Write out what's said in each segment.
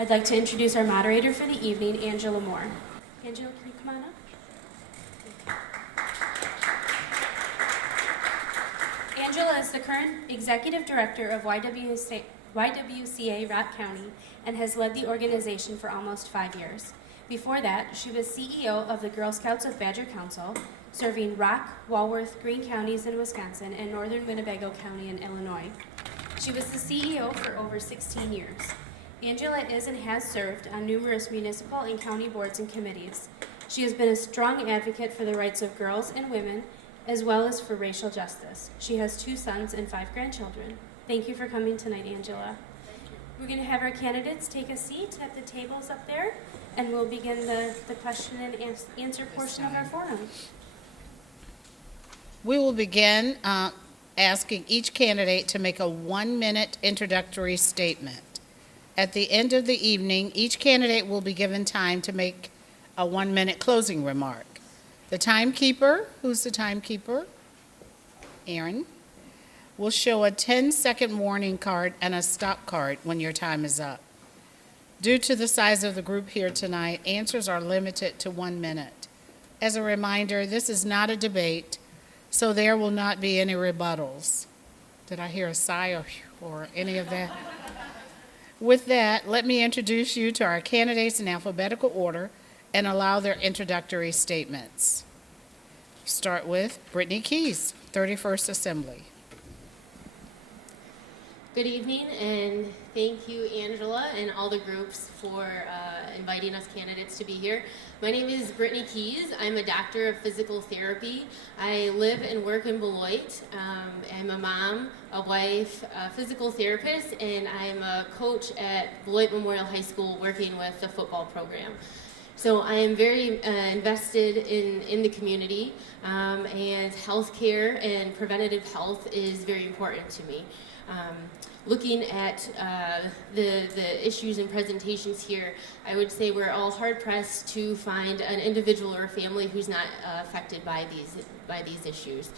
I'd like to introduce our moderator for the evening, Angela Moore. Angela, can you come on up? Angela is the current Executive Director of YWCA Rock County and has led the organization for almost 5 years. Before that, she was CEO of the Girl Scouts of Badger Council, serving Rock, Walworth, Greene counties in Wisconsin, and northern Winnebago County in Illinois. She was the CEO for over 16 years. Angela is and has served on numerous municipal and county boards and committees. She has been a strong advocate for the rights of girls and women, as well as for racial justice. She has 2 sons and 5 grandchildren. Thank you for coming tonight, Angela. We're going to have our candidates take a seat at the tables up there, and we'll begin the question and answer portion of our forum. We will begin asking each candidate to make a 1-minute introductory statement. At the end of the evening, each candidate will be given time to make a 1-minute closing remark. The timekeeper, who's the timekeeper? Aaron, will show a 10-second warning card and a stop card when your time is up. Due to the size of the group here tonight, answers are limited to 1 minute. As a reminder, this is not a debate, so there will not be any rebuttals. Did I hear a sigh or any of that? With that, let me introduce you to our candidates in alphabetical order and allow their introductory statements. Start with Brittany Keys, 31st Assembly. Good evening, and thank you, Angela, and all the groups for inviting us candidates to be here. My name is Brittany Keys. I'm a doctor of physical therapy. I live and work in Beloit. I'm a mom, a wife, a physical therapist, and I'm a coach at Beloit Memorial High School working with the football program. So I am very invested in the community, and healthcare and preventative health is very important to me. Looking at the issues and presentations here, I would say we're all hard-pressed to find an individual or a family who's not affected by these issues.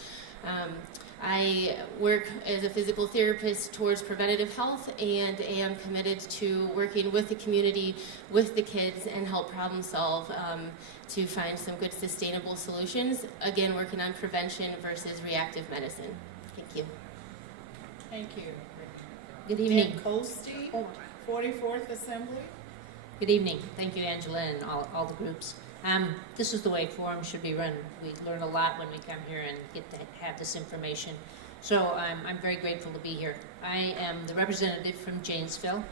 I work as a physical therapist towards preventative health and am committed to working with the community, with the kids, and help problem solve to find some good sustainable solutions. Again, working on prevention versus reactive medicine. Thank you. Thank you. Good evening. Deb Kolste, 44th Assembly. Good evening. Thank you, Angela, and all the groups. This is the way forums should be run. We learn a lot when we come here and get to have this information. So I'm very grateful to be here. I am the representative from Janesville.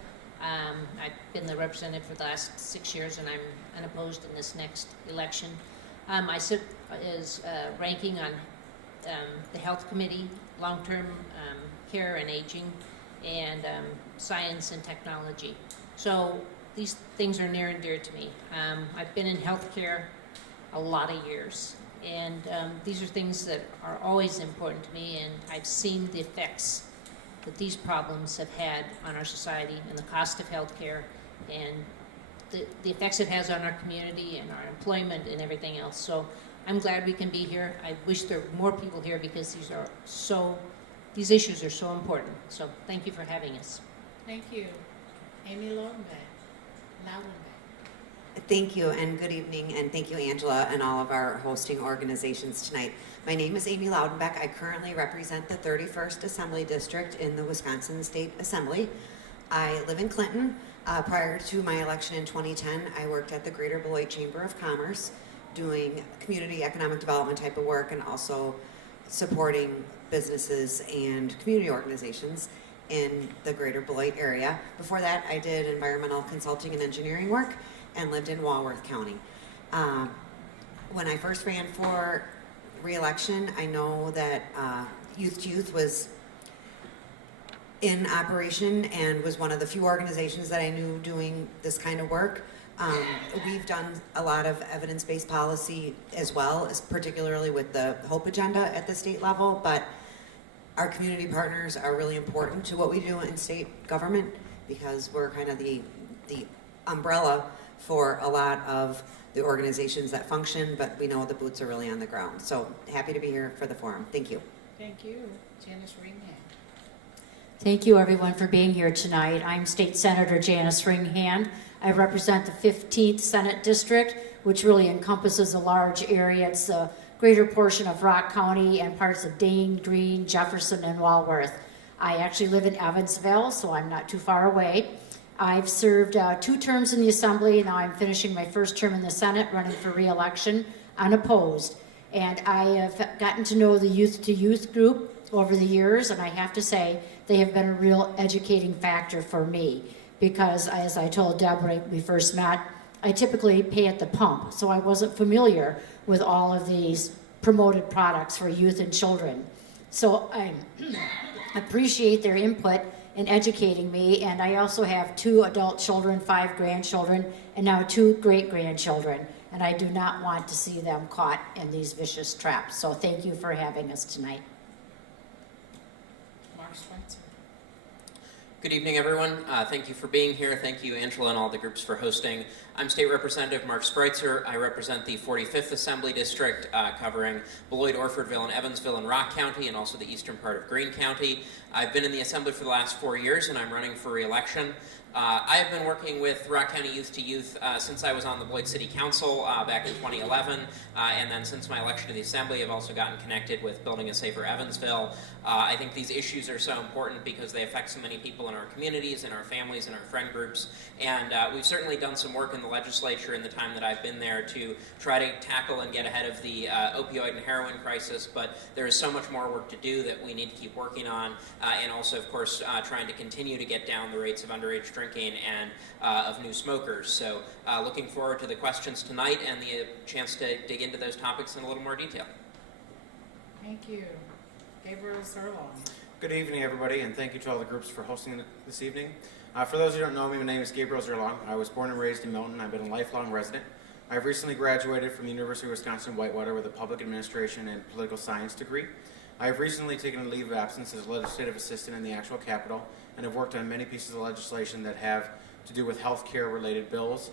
I've been the representative for the last 6 years, and I'm unopposed in this next election. I sit as ranking on the Health Committee, Long-Term Care and Aging, and Science and Technology. So these things are near and dear to me. I've been in healthcare a lot of years, and these are things that are always important to me, and I've seen the effects that these problems have had on our society and the cost of healthcare and the effects it has on our community and our employment and everything else. So I'm glad we can be here. I wish there were more people here because these issues are so important. So thank you for having us. Thank you. Amy Loudenbeck. Thank you, and good evening, and thank you, Angela, and all of our hosting organizations tonight. My name is Amy Loudenbeck. I currently represent the 31st Assembly District in the Wisconsin State Assembly. I live in Clinton. Prior to my election in 2010, I worked at the Greater Beloit Chamber of Commerce doing community economic development type of work and also supporting businesses and community organizations in the Greater Beloit area. Before that, I did environmental consulting and engineering work and lived in Walworth County. When I first ran for re-election, I know that Youth to Youth was in operation and was one of the few organizations that I knew doing this kind of work. We've done a lot of evidence-based policy as well, as particularly with the HOPE agenda at the state level, but our community partners are really important to what we do in state government because we're kind of the umbrella for a lot of the organizations that function, but we know the boots are really on the ground. So happy to be here for the forum. Thank you. Thank you. Janis Ringhand. Thank you, everyone, for being here tonight. I'm State Senator Janis Ringhand. I represent the 15th Senate District, which really encompasses a large area. It's a greater portion of Rock County and parts of Dane, Greene, Jefferson, and Walworth. I actually live in Evansville, so I'm not too far away. I've served 2 terms in the Assembly. Now I'm finishing my first term in the Senate, running for re-election unopposed. And I have gotten to know the Youth to Youth group over the years, and I have to say they have been a real educating factor for me because, as I told Deb when we first met, I typically pay at the pump, so I wasn't familiar with all of these promoted products for youth and children. So I appreciate their input in educating me, and I also have 2 adult children, 5 grandchildren, and now 2 great-grandchildren, and I do not want to see them caught in these vicious traps. So thank you for having us tonight. Mark Spreitzer. Good evening, everyone. Thank you for being here. Thank you, Angela, and all the groups for hosting. I'm State Representative Mark Spreitzer. I represent the 45th Assembly District, covering Beloit, Orfordville, and Evansville and Rock County, and also the eastern part of Greene County. I've been in the Assembly for the last 4 years, and I'm running for re-election. I have been working with Rock County Youth to Youth since I was on the Beloit City Council back in 2011, and then since my election to the Assembly, I've also gotten connected with Building a Safer Evansville. I think these issues are so important because they affect so many people in our communities, in our families, in our friend groups, and we've certainly done some work in the legislature in the time that I've been there to try to tackle and get ahead of the opioid and heroin crisis, but there is so much more work to do that we need to keep working on, and also, of course, trying to continue to get down the rates of underage drinking and of new smokers. So looking forward to the questions tonight and the chance to dig into those topics in a little more detail. Thank you. Gabriel Szerlong. Good evening, everybody, and thank you to all the groups for hosting this evening. For those who don't know me, my name is Gabriel Szerlong. I was born and raised in Milton. I've been a lifelong resident. I've recently graduated from the University of Wisconsin-Whitewater with a public administration and political science degree. I have recently taken a leave of absence as legislative assistant in the actual Capitol and have worked on many pieces of legislation that have to do with healthcare-related bills.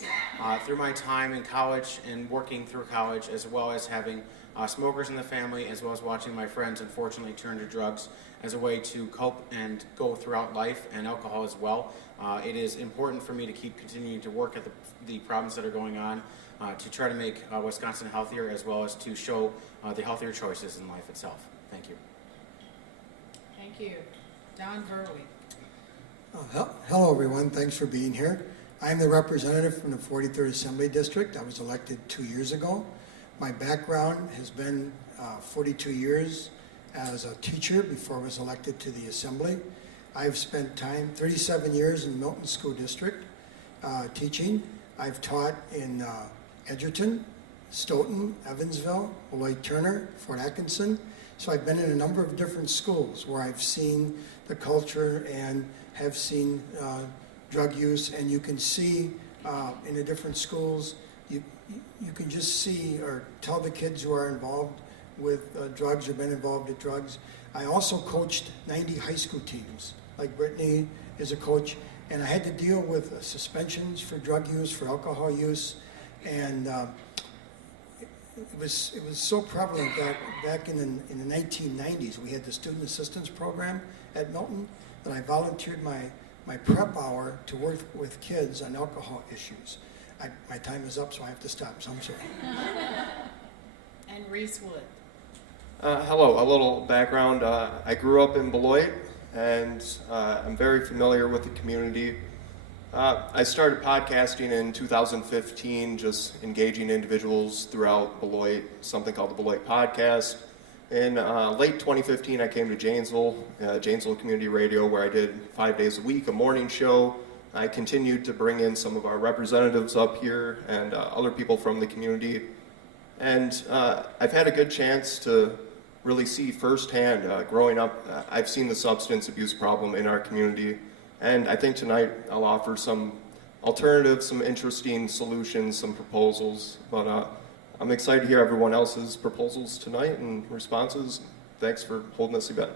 Through my time in college and working through college, as well as having smokers in the family, as well as watching my friends unfortunately turn to drugs as a way to cope and go throughout life, and alcohol as well. It is important for me to keep continuing to work at the problems that are going on to try to make Wisconsin healthier, as well as to show the healthier choices in life itself. Thank you. Thank you. Don Vruwink. Hello, everyone. Thanks for being here. I'm the representative from the 43rd Assembly District. I was elected 2 years ago. My background has been 42 years as a teacher before I was elected to the Assembly. I've spent time, 37 years in Milton School District teaching. I've taught in Edgerton, Stoughton, Evansville, Beloit Turner, Fort Atkinson. So I've been in a number of different schools where I've seen the culture and have seen drug use, and you can see in the different schools, you can just see or tell the kids who are involved with drugs or been involved with drugs. I also coached 90 high school teams, like Brittany is a coach, and I had to deal with suspensions for drug use, for alcohol use, and it was so prevalent that back in the 1990s, we had the student assistance program at Milton, that I volunteered my prep hour to work with kids on alcohol issues. My time is up, so I have to stop, so I'm sorry. And Reese Wood. Hello, a little background. I grew up in Beloit, and I'm very familiar with the community. I started podcasting in 2015, just engaging individuals throughout Beloit, something called the Beloit Podcast. In late 2015, I came to Janesville Community Radio, where I did 5 days a week, a morning show. I continued to bring in some of our representatives up here and other people from the community. And I've had a good chance to really see firsthand, growing up, I've seen the substance abuse problem in our community. And I think tonight I'll offer some alternatives, some interesting solutions, some proposals. But I'm excited to hear everyone else's proposals tonight and responses. Thanks for holding this event.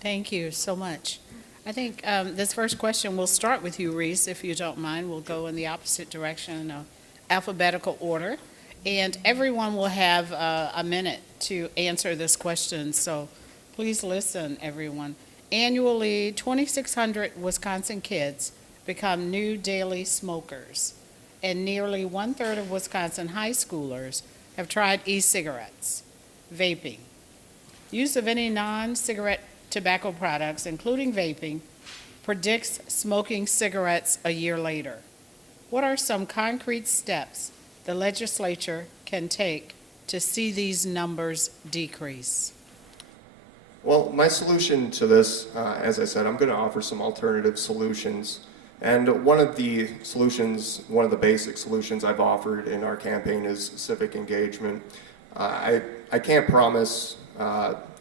Thank you so much. I think this first question, we'll start with you, Reese, if you don't mind. We'll go in the opposite direction, alphabetical order. And everyone will have a minute to answer this question, so please listen, everyone. Annually, 2,600 Wisconsin kids become new daily smokers, and nearly one-third of Wisconsin high schoolers have tried e-cigarettes, vaping. Use of any non-cigarette tobacco products, including vaping, predicts smoking cigarettes a year later. What are some concrete steps the legislature can take to see these numbers decrease? Well, my solution to this, as I said, I'm going to offer some alternative solutions. And one of the solutions, one of the basic solutions I've offered in our campaign is civic engagement. I can't promise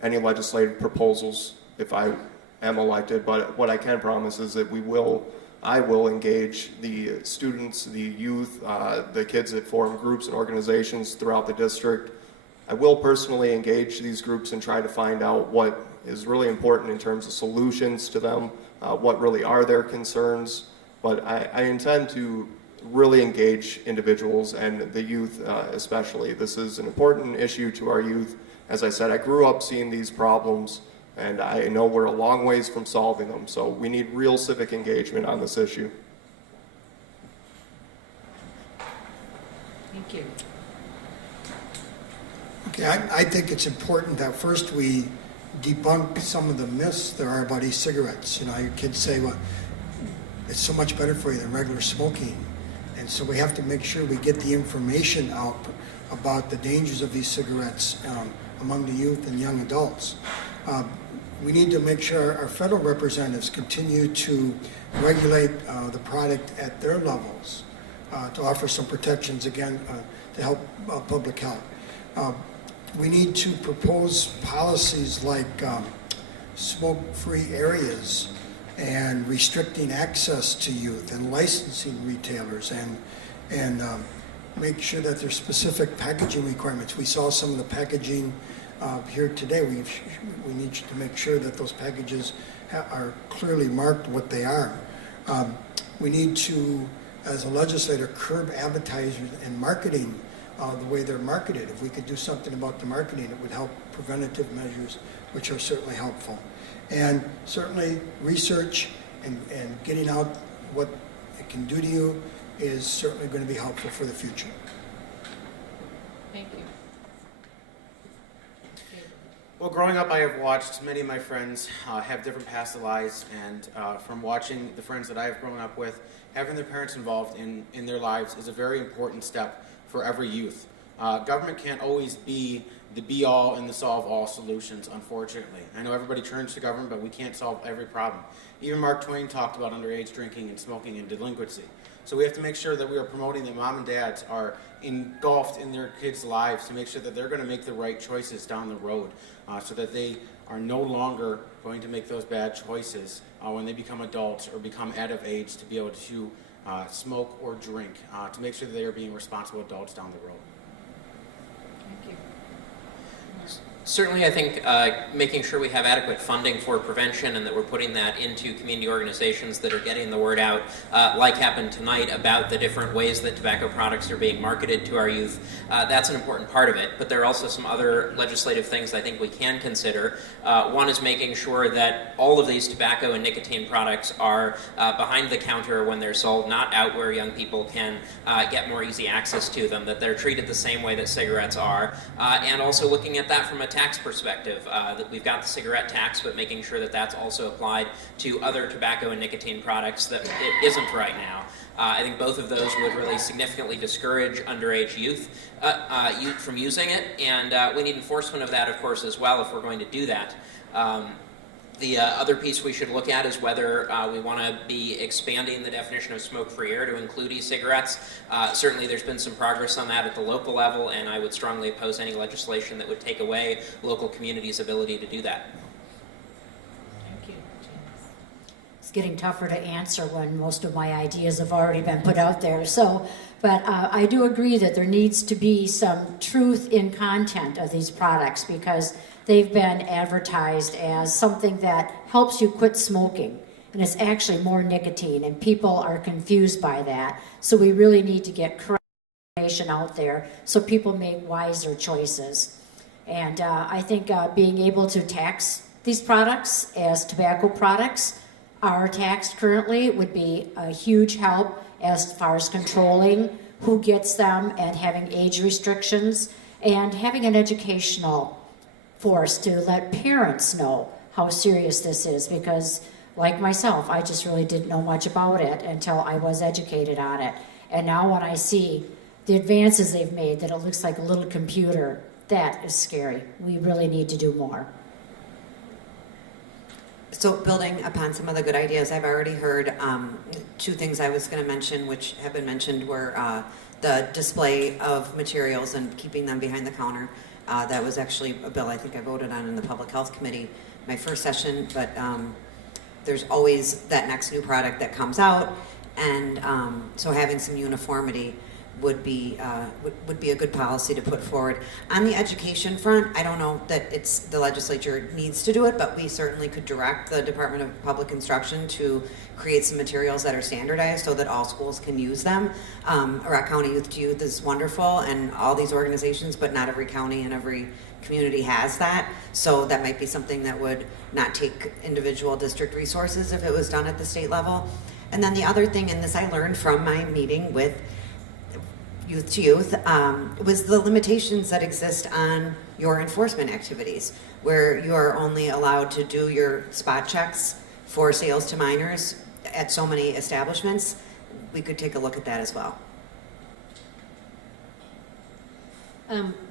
any legislative proposals if I am elected, but what I can promise is that I will engage the students, the youth, the kids that form groups and organizations throughout the district. I will personally engage these groups and try to find out what is really important in terms of solutions to them, what really are their concerns. But I intend to really engage individuals and the youth especially. This is an important issue to our youth. As I said, I grew up seeing these problems, and I know we're a long ways from solving them. So we need real civic engagement on this issue. Thank you. Okay, I think it's important that first we debunk some of the myths there are about e-cigarettes. You know, your kids say, well, it's so much better for you than regular smoking. And so we have to make sure we get the information out about the dangers of these cigarettes among the youth and young adults. We need to make sure our federal representatives continue to regulate the product at their levels to offer some protections, again, to help public health. We need to propose policies like smoke-free areas and restricting access to youth and licensing retailers and make sure that there's specific packaging requirements. We saw some of the packaging here today. We need to make sure that those packages are clearly marked what they are. We need to, as a legislator, curb advertisers and marketing the way they're marketed. If we could do something about the marketing, it would help preventative measures, which are certainly helpful. And certainly research and getting out what it can do to you is certainly going to be helpful for the future. Thank you. Well, growing up, I have watched many of my friends have different past lives, and from watching the friends that I have grown up with, having their parents involved in their lives is a very important step for every youth. Government can't always be the be-all and the solve-all solutions, unfortunately. I know everybody turns to government, but we can't solve every problem. Even Mark Twain talked about underage drinking and smoking and delinquency. So we have to make sure that we are promoting that mom and dads are engulfed in their kids' lives to make sure that they're going to make the right choices down the road so that they are no longer going to make those bad choices when they become adults or become out of age to be able to smoke or drink, to make sure that they are being responsible adults down the road. Thank you. Certainly, I think making sure we have adequate funding for prevention and that we're putting that into community organizations that are getting the word out, like happened tonight, about the different ways that tobacco products are being marketed to our youth, that's an important part of it. But there are also some other legislative things I think we can consider. One is making sure that all of these tobacco and nicotine products are behind the counter when they're sold, not out where young people can get more easy access to them, that they're treated the same way that cigarettes are, and also looking at that from a tax perspective, that we've got the cigarette tax, but making sure that that's also applied to other tobacco and nicotine products that it isn't right now. I think both of those would really significantly discourage underage youth from using it, and we need enforcement of that, of course, as well, if we're going to do that. The other piece we should look at is whether we want to be expanding the definition of smoke-free air to include e-cigarettes. Certainly there's been some progress on that at the local level, and I would strongly oppose any legislation that would take away local communities' ability to do that. Thank you, Janis. It's getting tougher to answer when most of my ideas have already been put out there. So, but I do agree that there needs to be some truth in content of these products because they've been advertised as something that helps you quit smoking. And it's actually more nicotine, and people are confused by that. So we really need to get correct information out there so people make wiser choices. And I think being able to tax These products, as tobacco products, are taxed currently, would be a huge help as far as controlling who gets them and having age restrictions and having an educational force to let parents know how serious this is, because like myself, I just really didn't know much about it until I was educated on it. And now when I see the advances they've made, that it looks like a little computer, that is scary. We really need to do more. So building upon some of the good ideas I've already heard, two things I was going to mention, which have been mentioned, were the display of materials and keeping them behind the counter. That was actually a bill I think I voted on in the Public Health Committee my first session, but there's always that next new product that comes out, and so having some uniformity would be a good policy to put forward. On the education front, I don't know that the legislature needs to do it, but we certainly could direct the Department of Public Instruction to create some materials that are standardized so that all schools can use them. Rock County Youth to Youth is wonderful, and all these organizations, but not every county and every community has that. So that might be something that would not take individual district resources if it was done at the state level. And then the other thing, and this I learned from my meeting with Youth to Youth, was the limitations that exist on your enforcement activities, where you are only allowed to do your spot checks for sales to minors at so many establishments. We could take a look at that as well.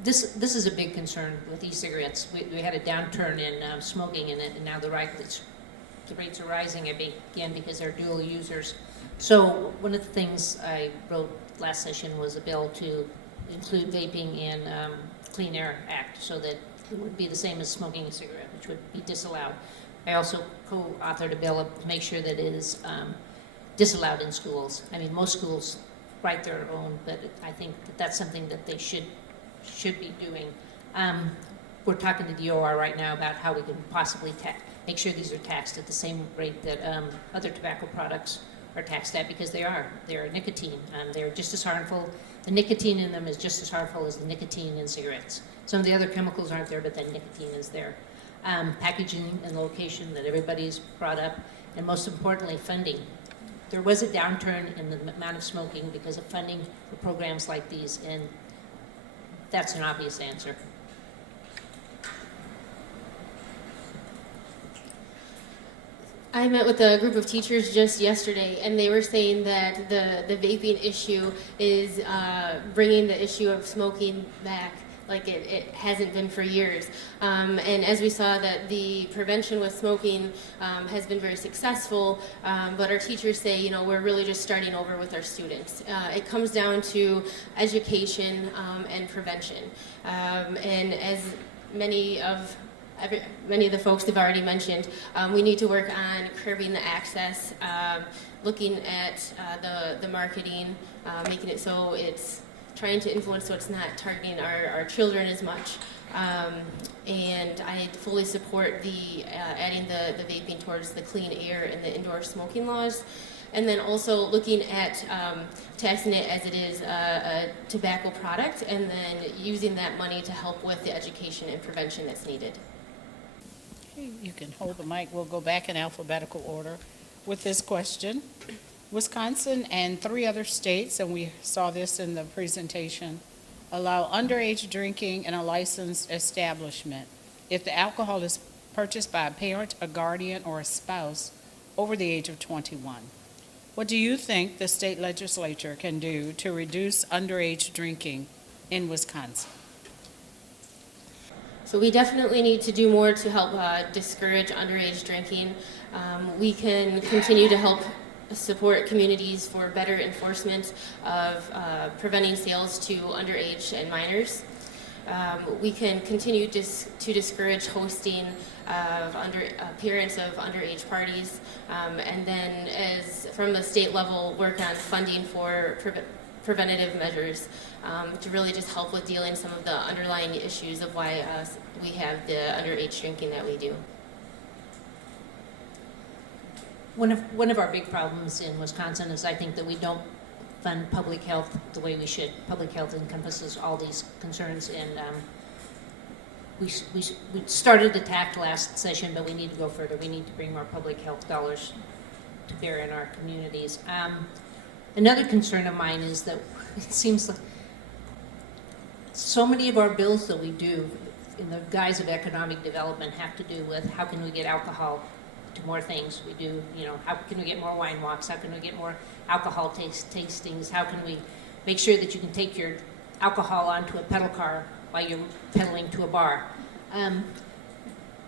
This is a big concern with e-cigarettes. We had a downturn in smoking in it, and now the rates are rising again because they're dual users. So one of the things I wrote last session was a bill to include vaping in Clean Air Act so that it would be the same as smoking a cigarette, which would be disallowed. I also co-authored a bill to make sure that it is disallowed in schools. I mean, most schools write their own, but I think that that's something that they should be doing. We're talking to DOR right now about how we can possibly make sure these are taxed at the same rate that other tobacco products are taxed at, because they're nicotine. They're just as harmful. The nicotine in them is just as harmful as the nicotine in cigarettes. Some of the other chemicals aren't there, but then nicotine is there. Packaging and location that everybody's brought up, and most importantly, funding. There was a downturn in the amount of smoking because of funding for programs like these, and that's an obvious answer. I met with a group of teachers just yesterday, and they were saying that the vaping issue is bringing the issue of smoking back like it hasn't been for years. And as we saw that the prevention with smoking has been very successful, but our teachers say, we're really just starting over with our students. It comes down to education and prevention. And as many of the folks have already mentioned, we need to work on curbing the access, looking at the marketing, making it so it's trying to influence so it's not targeting our children as much. And I fully support the adding the vaping towards the clean air and the indoor smoking laws. And then also looking at taxing it as it is a tobacco product, and then using that money to help with the education and prevention that's needed. Okay, you can hold the mic. We'll go back in alphabetical order with this question. Wisconsin and 3 other states, and we saw this in the presentation, allow underage drinking in a licensed establishment if the alcohol is purchased by a parent, a guardian, or a spouse over the age of 21. What do you think the state legislature can do to reduce underage drinking in Wisconsin? So we definitely need to do more to help discourage underage drinking. We can continue to help support communities for better enforcement of preventing sales to underage and minors. We can continue to discourage hosting of appearance of underage parties, and then as from the state level, work on funding for preventative measures to really just help with dealing some of the underlying issues of why we have the underage drinking that we do. One of our big problems in Wisconsin is I think that we don't fund public health the way we should. Public health encompasses all these concerns, and we started the tact last session, but we need to go further. We need to bring more public health dollars to bear in our communities. Another concern of mine is that it seems like so many of our bills that we do in the guise of economic development have to do with how can we get alcohol to more things. We do, how can we get more wine walks? How can we get more alcohol tastings? How can we make sure that you can take your alcohol onto a pedal car while you're pedaling to a bar?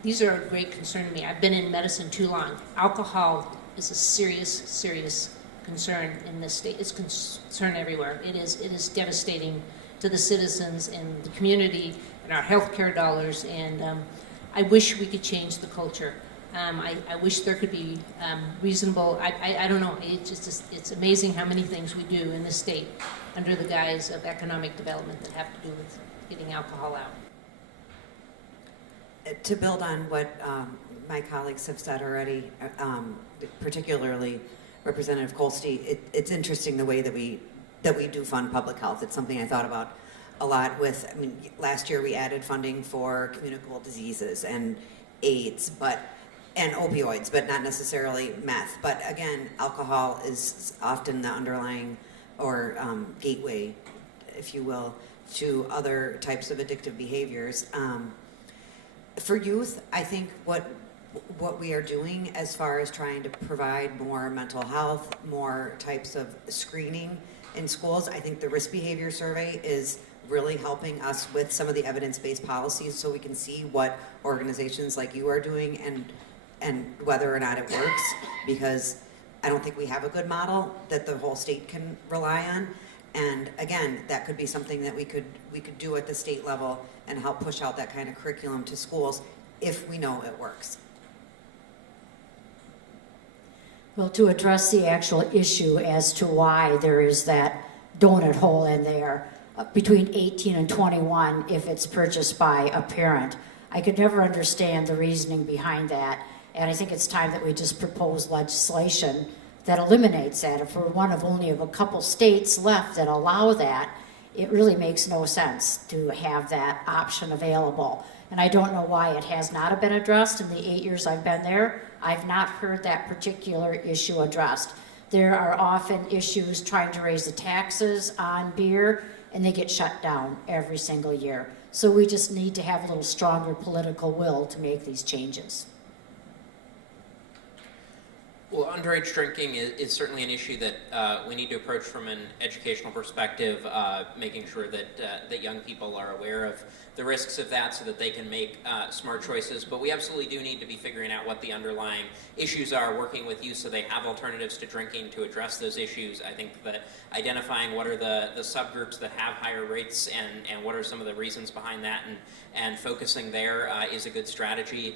These are a great concern to me. I've been in medicine too long. Alcohol is a serious, serious concern in this state. It's a concern everywhere. It is devastating to the citizens and the community and our healthcare dollars. And I wish we could change the culture. I wish there could be reasonable. I don't know. It's amazing how many things we do in this state under the guise of economic development that have to do with getting alcohol out. To build on what my colleagues have said already, particularly Representative Kolste, it's interesting the way that we do fund public health. It's something I thought about a lot with, last year we added funding for communicable diseases and AIDS, and opioids, but not necessarily meth. But again, alcohol is often the underlying or gateway, if you will, to other types of addictive behaviors. For youth, I think what we are doing as far as trying to provide more mental health, more types of screening in schools, I think the risk behavior survey is really helping us with some of the evidence-based policies so we can see what organizations like you are doing and whether or not it works, because I don't think we have a good model that the whole state can rely on. And again, that could be something that we could do at the state level and help push out that kind of curriculum to schools if we know it works. Well, to address the actual issue as to why there is that donut hole in there between 18 and 21 if it's purchased by a parent, I could never understand the reasoning behind that. And I think it's time that we just propose legislation that eliminates that. If we're one of only a couple states left that allow that, it really makes no sense to have that option available. And I don't know why it has not been addressed in the 8 years I've been there. I've not heard that particular issue addressed. There are often issues trying to raise the taxes on beer, and they get shut down every single year. So we just need to have a little stronger political will to make these changes. Well, underage drinking is certainly an issue that we need to approach from an educational perspective, making sure that young people are aware of the risks of that so that they can make smart choices. But we absolutely do need to be figuring out what the underlying issues are, working with youth so they have alternatives to drinking to address those issues. I think that identifying what are the subgroups that have higher rates and what are some of the reasons behind that and focusing there is a good strategy.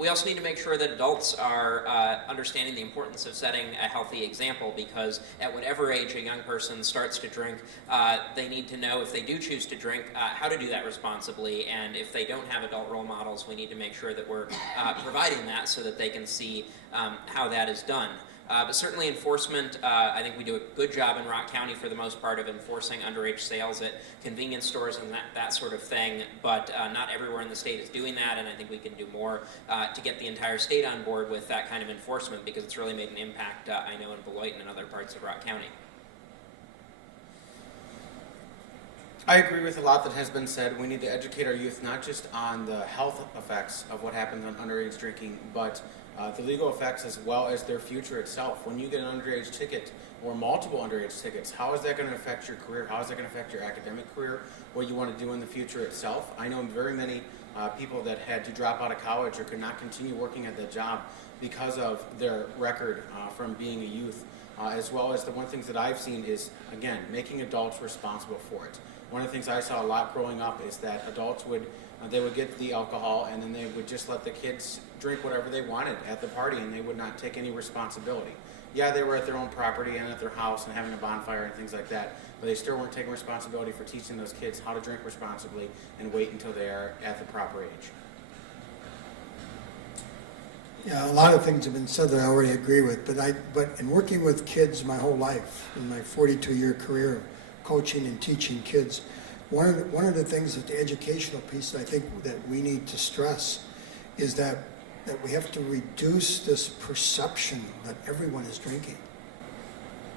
We also need to make sure that adults are understanding the importance of setting a healthy example, because at whatever age a young person starts to drink, they need to know if they do choose to drink, how to do that responsibly. And if they don't have adult role models, we need to make sure that we're providing that so that they can see how that is done. But certainly enforcement, I think we do a good job in Rock County for the most part of enforcing underage sales at convenience stores and that sort of thing, but not everywhere in the state is doing that, and I think we can do more to get the entire state on board with that kind of enforcement, because it's really made an impact, I know, in Beloit and in other parts of Rock County. I agree with a lot that has been said. We need to educate our youth not just on the health effects of what happens on underage drinking, but the legal effects as well as their future itself. When you get an underage ticket or multiple underage tickets, how is that going to affect your career? How is that going to affect your academic career? What you want to do in the future itself? I know very many people that had to drop out of college or could not continue working at that job because of their record from being a youth, as well as the one things that I've seen is, again, making adults responsible for it. One of the things I saw a lot growing up is that adults would get the alcohol and then they would just let the kids drink whatever they wanted at the party, and they would not take any responsibility. Yeah, they were at their own property and at their house and having a bonfire and things like that, but they still weren't taking responsibility for teaching those kids how to drink responsibly and wait until they are at the proper age. Yeah, a lot of things have been said that I already agree with, but in working with kids my whole life, in my 42-year career of coaching and teaching kids, one of the things that the educational piece that I think that we need to stress is that we have to reduce this perception that everyone is drinking.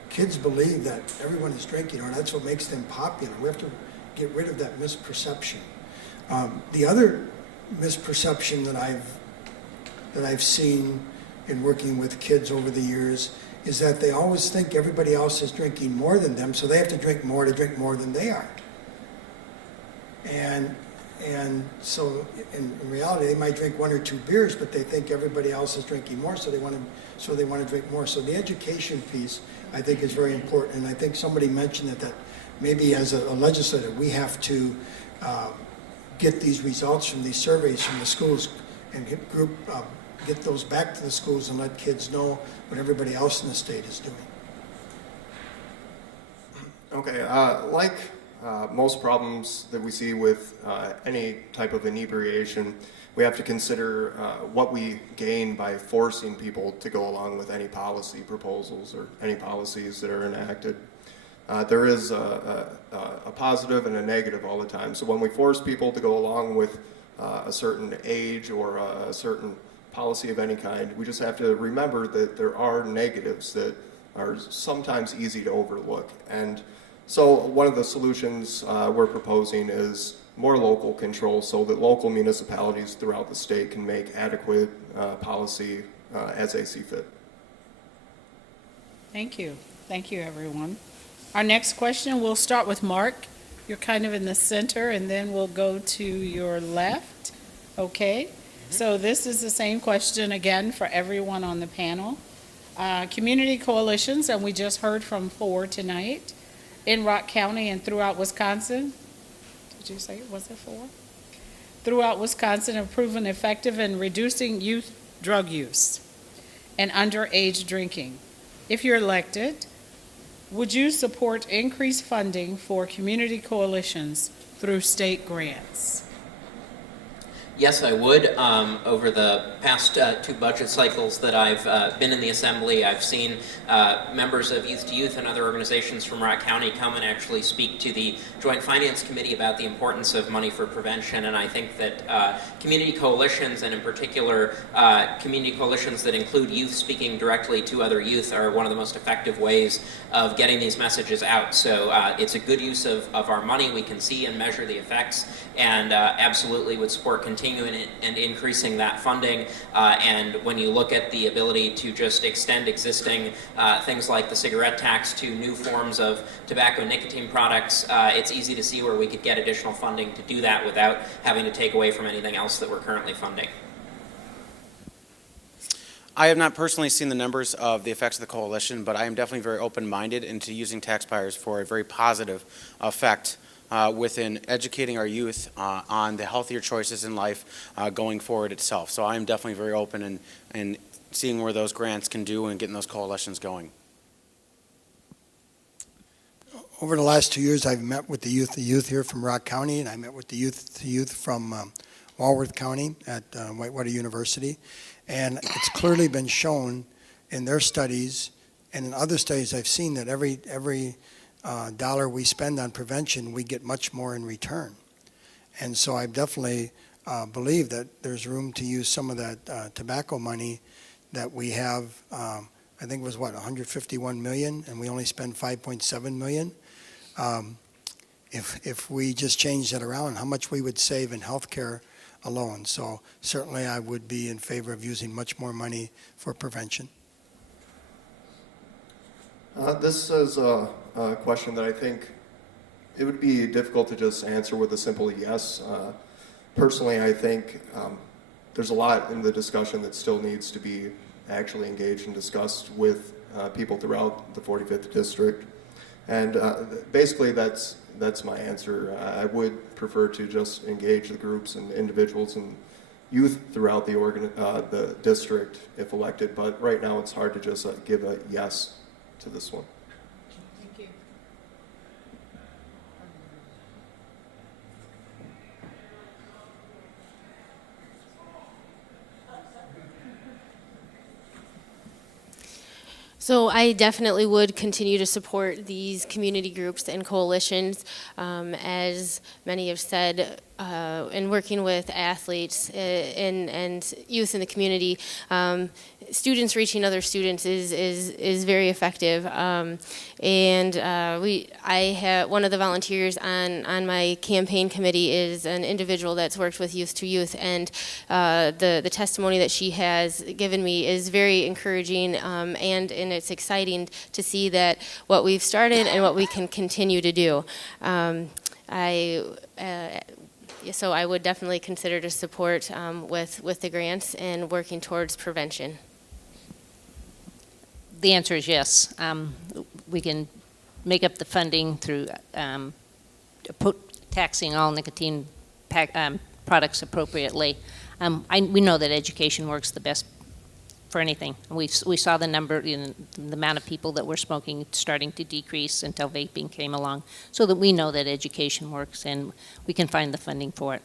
Kids believe that everyone is drinking, or that's what makes them popular. We have to get rid of that misperception. The other misperception that I've seen in working with kids over the years is that they always think everybody else is drinking more than them, so they have to drink more than they are. And so in reality, they might drink 1 or 2 beers, but they think everybody else is drinking more, so they want to drink more. So the education piece, I think, is very important. And I think somebody mentioned that maybe as a legislator, we have to get these results from these surveys from the schools and get those back to the schools and let kids know what everybody else in the state is doing. Okay, most problems that we see with any type of inebriation, we have to consider what we gain by forcing people to go along with any policy proposals or any policies that are enacted. There is a positive and a negative all the time. So when we force people to go along with a certain age or a certain policy of any kind, we just have to remember that there are negatives that are sometimes easy to overlook. And so one of the solutions we're proposing is more local control so that local municipalities throughout the state can make adequate policy as they see fit. Thank you. Thank you, everyone. Our next question, we'll start with Mark. You're kind of in the center, and then we'll go to your left. Okay? So this is the same question again for everyone on the panel. Community coalitions, and we just heard from 4 tonight, in Rock County and throughout Wisconsin. Did you say, was it 4? Throughout Wisconsin have proven effective in reducing youth drug use and underage drinking. If you're elected, would you support increased funding for community coalitions through state grants? Yes, I would. Over the past 2 budget cycles that I've been in the Assembly, I've seen members of Youth to Youth and other organizations from Rock County come and actually speak to the Joint Finance Committee about the importance of money for prevention. And I think that community coalitions, and in particular community coalitions that include youth speaking directly to other youth, are one of the most effective ways of getting these messages out. So it's a good use of our money. We can see and measure the effects, and absolutely would support continuing and increasing that funding. And when you look at the ability to just extend existing things like the cigarette tax to new forms of tobacco and nicotine products, it's easy to see where we could get additional funding to do that without having to take away from anything else that we're currently funding. I have not personally seen the numbers of the effects of the coalition, but I am definitely very open-minded into using taxpayers for a very positive effect within educating our youth on the healthier choices in life going forward itself. So I am definitely very open in seeing where those grants can do and getting those coalitions going. Over the last 2 years, I've met with the youth here from Rock County, and I met with the youth from Walworth County at Whitewater University. And it's clearly been shown in their studies and in other studies I've seen that every dollar we spend on prevention, we get much more in return. And so I definitely believe that there's room to use some of that tobacco money that we have. I think it was, 151 million, and we only spend 5.7 million. If we just change that around, how much we would save in healthcare alone. So certainly I would be in favor of using much more money for prevention. This is a question that I think it would be difficult to just answer with a simple yes. Personally, I think there's a lot in the discussion that still needs to be actually engaged and discussed with people throughout the 45th District. And basically that's my answer. I would prefer to just engage the groups and individuals and youth throughout the district if elected, but right now it's hard to just give a yes to this one. Thank you. So I definitely would continue to support these community groups and coalitions. As many have said, in working with athletes and youth in the community, students reaching other students is very effective. I have one of the volunteers on my campaign committee is an individual that's worked with Youth to Youth, and the testimony that she has given me is very encouraging, and it's exciting to see that what we've started and what we can continue to do. So I would definitely consider to support with the grants and working towards prevention. The answer is yes. We can make up the funding through taxing all nicotine products appropriately. We know that education works the best for anything. We saw the number, the amount of people that were smoking starting to decrease until vaping came along, so that we know that education works and we can find the funding for it.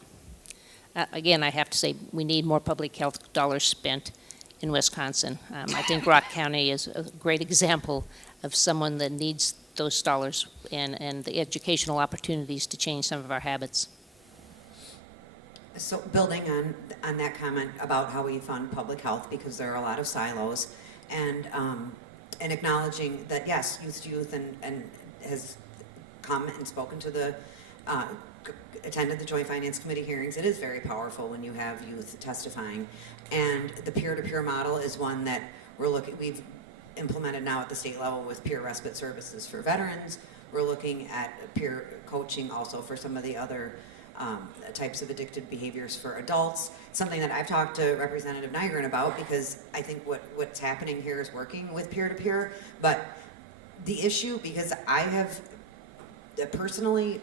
Again, I have to say we need more public health dollars spent in Wisconsin. I think Rock County is a great example of someone that needs those dollars and the educational opportunities to change some of our habits. So building on that comment about how we fund public health, because there are a lot of silos, and acknowledging that yes, Youth to Youth and has come and spoken to the attended the Joint Finance Committee hearings. It is very powerful when you have youth testifying, and the peer-to-peer model is one that we've implemented now at the state level with peer respite services for veterans. We're looking at peer coaching also for some of the other types of addictive behaviors for adults. Something that I've talked to Representative Nygren about, because I think what's happening here is working with peer-to-peer, but the issue, because I have personally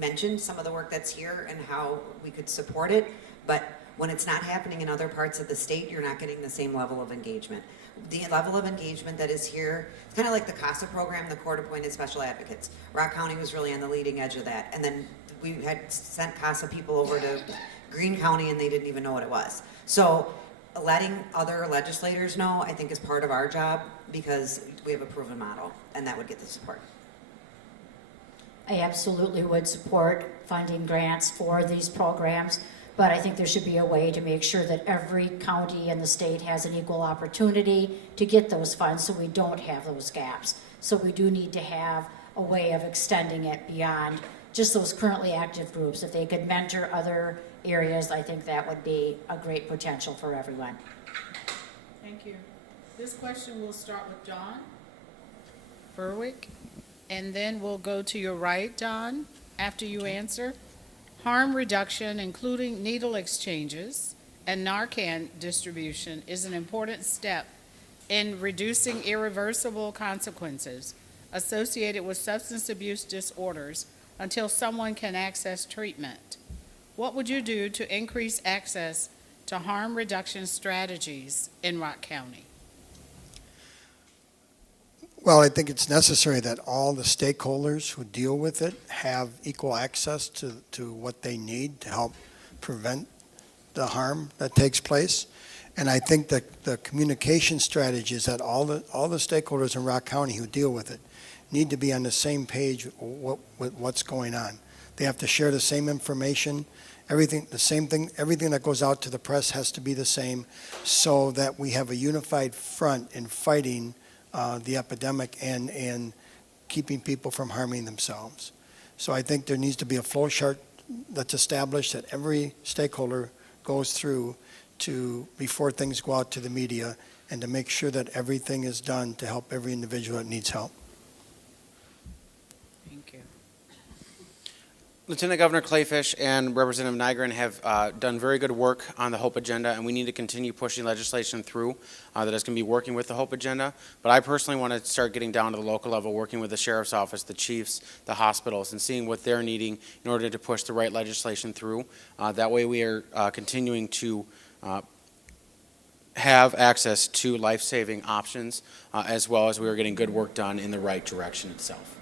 mentioned some of the work that's here and how we could support it, but when it's not happening in other parts of the state, you're not getting the same level of engagement. The level of engagement that is here, it's kind of like the CASA program, the court-appointed special advocates. Rock County was really on the leading edge of that, and then we had sent CASA people over to Greene County and they didn't even know what it was. So letting other legislators know, I think, is part of our job, because we have a proven model, and that would get the support. I absolutely would support funding grants for these programs, but I think there should be a way to make sure that every county in the state has an equal opportunity to get those funds, so we don't have those gaps. So we do need to have a way of extending it beyond just those currently active groups. If they could mentor other areas, I think that would be a great potential for everyone. Thank you. This question will start with John Vruwink, and then we'll go to your right, John, after you answer. Harm reduction, including needle exchanges and Narcan distribution, is an important step in reducing irreversible consequences associated with substance abuse disorders until someone can access treatment. What would you do to increase access to harm reduction strategies in Rock County? Well, I think it's necessary that all the stakeholders who deal with it have equal access to what they need to help prevent the harm that takes place. And I think that the communication strategies that all the stakeholders in Rock County who deal with it need to be on the same page with what's going on. They have to share the same information, everything that goes out to the press has to be the same, so that we have a unified front in fighting the epidemic and keeping people from harming themselves. So I think there needs to be a flow chart that's established that every stakeholder goes through before things go out to the media, and to make sure that everything is done to help every individual that needs help. Thank you. Lieutenant Governor Clayfish and Representative Nygren have done very good work on the HOPE agenda, and we need to continue pushing legislation through that is going to be working with the HOPE agenda. But I personally want to start getting down to the local level, working with the sheriff's office, the chiefs, the hospitals, and seeing what they're needing in order to push the right legislation through. That way we are continuing to have access to life-saving options, as well as we are getting good work done in the right direction itself.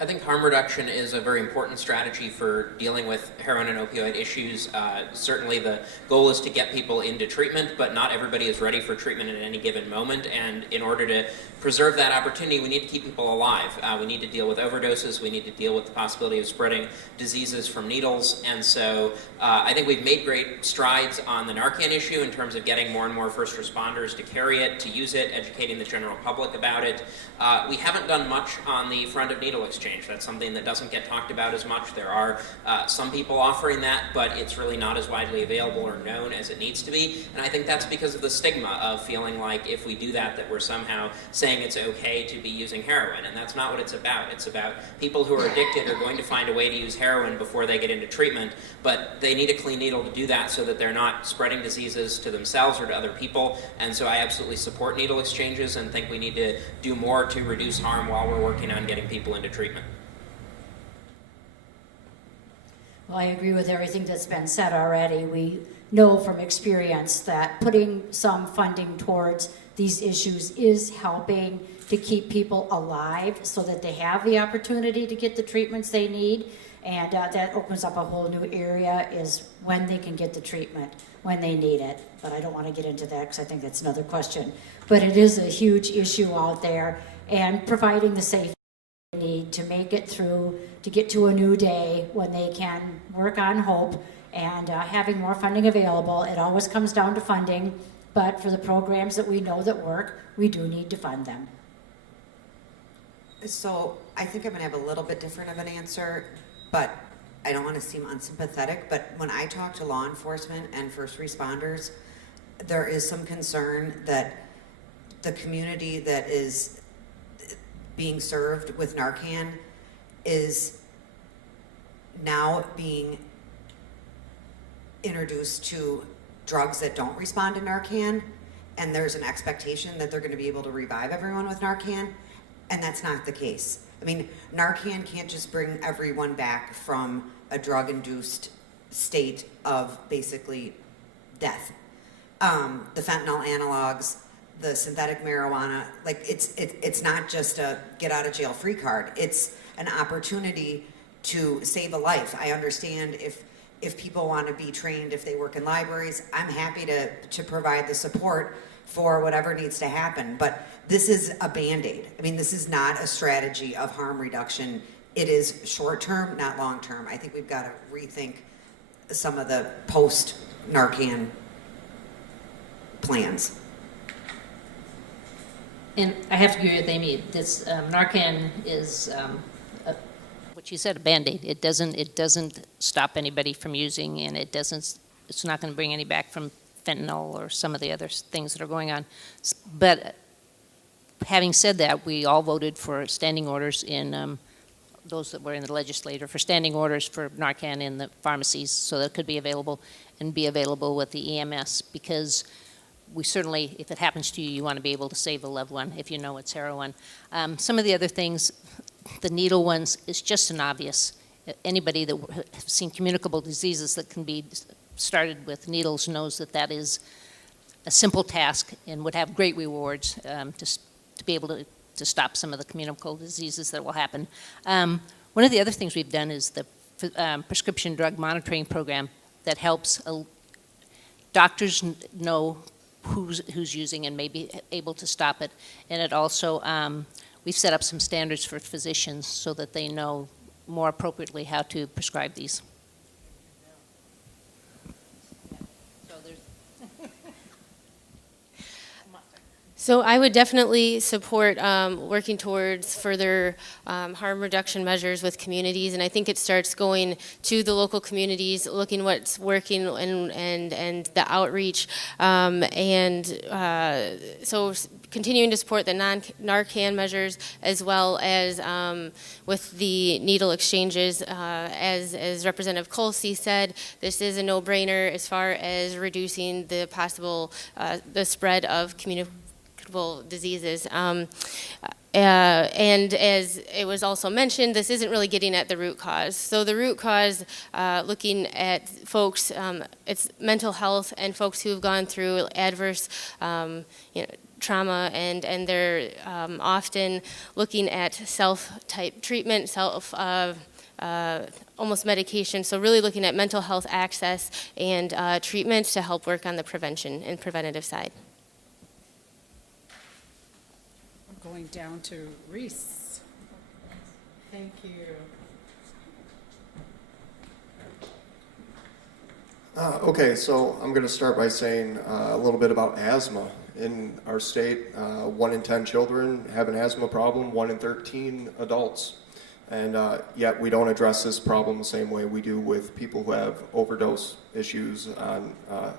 I think harm reduction is a very important strategy for dealing with heroin and opioid issues. Certainly the goal is to get people into treatment, but not everybody is ready for treatment at any given moment. And in order to preserve that opportunity, we need to keep people alive. We need to deal with overdoses. We need to deal with the possibility of spreading diseases from needles. And so I think we've made great strides on the Narcan issue in terms of getting more and more first responders to carry it, to use it, educating the general public about it. We haven't done much on the front of needle exchange. That's something that doesn't get talked about as much. There are some people offering that, but it's really not as widely available or known as it needs to be. And I think that's because of the stigma of feeling like if we do that, that we're somehow saying it's okay to be using heroin. And that's not what it's about. It's about people who are addicted are going to find a way to use heroin before they get into treatment, but they need a clean needle to do that so that they're not spreading diseases to themselves or to other people. And so I absolutely support needle exchanges and think we need to do more to reduce harm while we're working on getting people into treatment. Well, I agree with everything that's been said already. We know from experience that putting some funding towards these issues is helping to keep people alive so that they have the opportunity to get the treatments they need. And that opens up a whole new area is when they can get the treatment, when they need it. But I don't want to get into that because I think that's another question. But it is a huge issue out there, and providing the safety they need to make it through, to get to a new day when they can work on hope, and having more funding available. It always comes down to funding, but for the programs that we know that work, we do need to fund them. So I think I'm going to have a little bit different of an answer, but I don't want to seem unsympathetic. But when I talk to law enforcement and first responders, there is some concern that the community that is being served with Narcan is now being introduced to drugs that don't respond to Narcan, and there's an expectation that they're going to be able to revive everyone with Narcan, and that's not the case. I mean, Narcan can't just bring everyone back from a drug-induced state of basically death. The fentanyl analogs, the synthetic marijuana, like it's not just a get out of jail free card. It's an opportunity to save a life. I understand if people want to be trained, if they work in libraries, I'm happy to provide the support for whatever needs to happen. But this is a Band-Aid. I mean, this is not a strategy of harm reduction. It is short-term, not long-term. I think we've got to rethink some of the post-Narcan plans. And I have to agree with Amy. This Narcan is what you said, a Band-Aid. It doesn't stop anybody from using, and it's not going to bring any back from fentanyl or some of the other things that are going on. But having said that, we all voted for standing orders in those that were in the legislature for standing orders for Narcan in the pharmacies, so that it could be available and be available with the EMS, because we certainly, if it happens to you, you want to be able to save a loved one if you know it's heroin. Some of the other things, the needle ones, is just an obvious. Anybody that has seen communicable diseases that can be started with needles knows that that is a simple task and would have great rewards to be able to stop some of the communicable diseases that will happen. One of the other things we've done is the prescription drug monitoring program that helps doctors know who's using and may be able to stop it. And it also, we've set up some standards for physicians so that they know more appropriately how to prescribe these. So I would definitely support working towards further harm reduction measures with communities, and I think it starts going to the local communities, looking what's working and the outreach, so continuing to support the Narcan measures as well as with the needle exchanges. As Representative Kolste said, this is a no-brainer as far as reducing the possible the spread of communicable diseases. And as it was also mentioned, this isn't really getting at the root cause. So the root cause, looking at folks, it's mental health and folks who have gone through adverse trauma, and they're often looking at self-type treatment, almost medication. So really looking at mental health access and treatment to help work on the prevention and preventative side. We're going down to Reese. Thank you. Okay, so I'm going to start by saying a little bit about asthma. In our state, 1 in 10 children have an asthma problem, 1 in 13 adults. And yet we don't address this problem the same way we do with people who have overdose issues on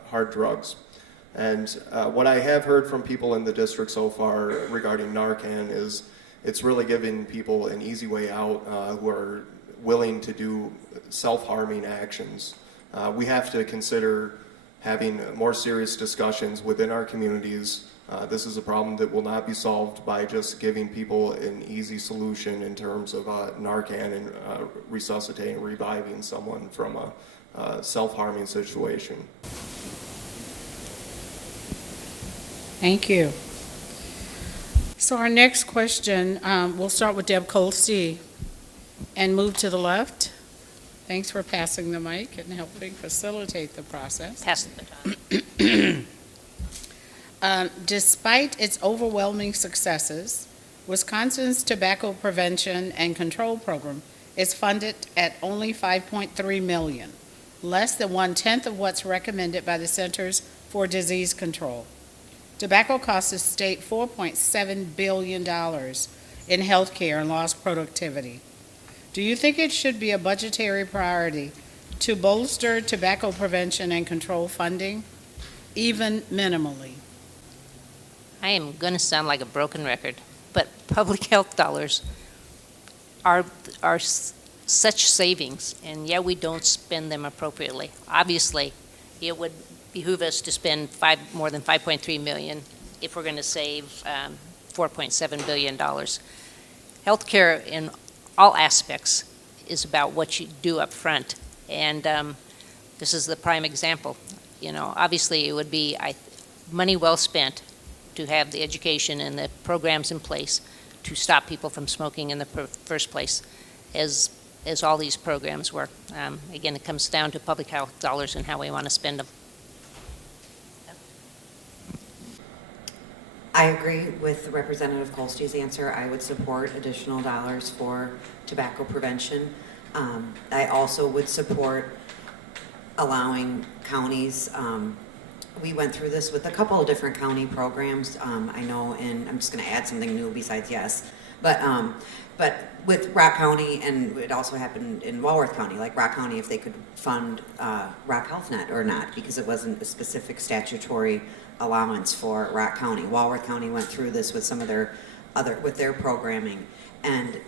hard drugs. And what I have heard from people in the district so far regarding Narcan is it's really giving people an easy way out who are willing to do self-harming actions. We have to consider having more serious discussions within our communities. This is a problem that will not be solved by just giving people an easy solution in terms of Narcan and resuscitating, reviving someone from a self-harming situation. Thank you. So our next question, we'll start with Deb Kolste and move to the left. Thanks for passing the mic and helping facilitate the process. Pass the baton. Despite its overwhelming successes, Wisconsin's tobacco prevention and control program is funded at only $5.3 million, less than 1/10 of what's recommended by the Centers for Disease Control. Tobacco costs the state $4.7 billion in health care and lost productivity. Do you think it should be a budgetary priority to bolster tobacco prevention and control funding, even minimally? I am going to sound like a broken record, but public health dollars are such savings, and yet we don't spend them appropriately. Obviously, it would behoove us to spend more than $5.3 million if we're going to save $4.7 billion. Healthcare in all aspects is about what you do up front, and this is the prime example. You know, obviously it would be money well spent to have the education and the programs in place to stop people from smoking in the first place, as all these programs were. Again, it comes down to public health dollars and how we want to spend them. I agree with Representative Kolste's answer. I would support additional dollars for tobacco prevention. I also would support allowing counties, we went through this with a couple of different county programs. I know, and I'm just going to add something new besides yes, but with Rock County, and it also happened in Walworth County, like Rock County, if they could fund Rock Health Net or not, because it wasn't a specific statutory allowance for Rock County. Walworth County went through this with some of their programming, and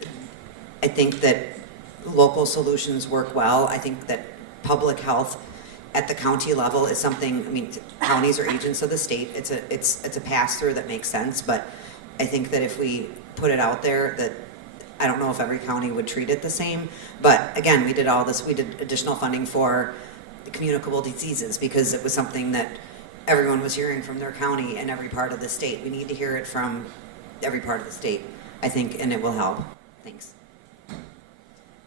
I think that local solutions work well. I think that public health at the county level is something, I mean, counties are agents of the state. It's a pass-through that makes sense, but I think that if we put it out there, that I don't know if every county would treat it the same, but again, we did all this, we did additional funding for communicable diseases because it was something that everyone was hearing from their county and every part of the state. We need to hear it from every part of the state, I think, and it will help. Thanks.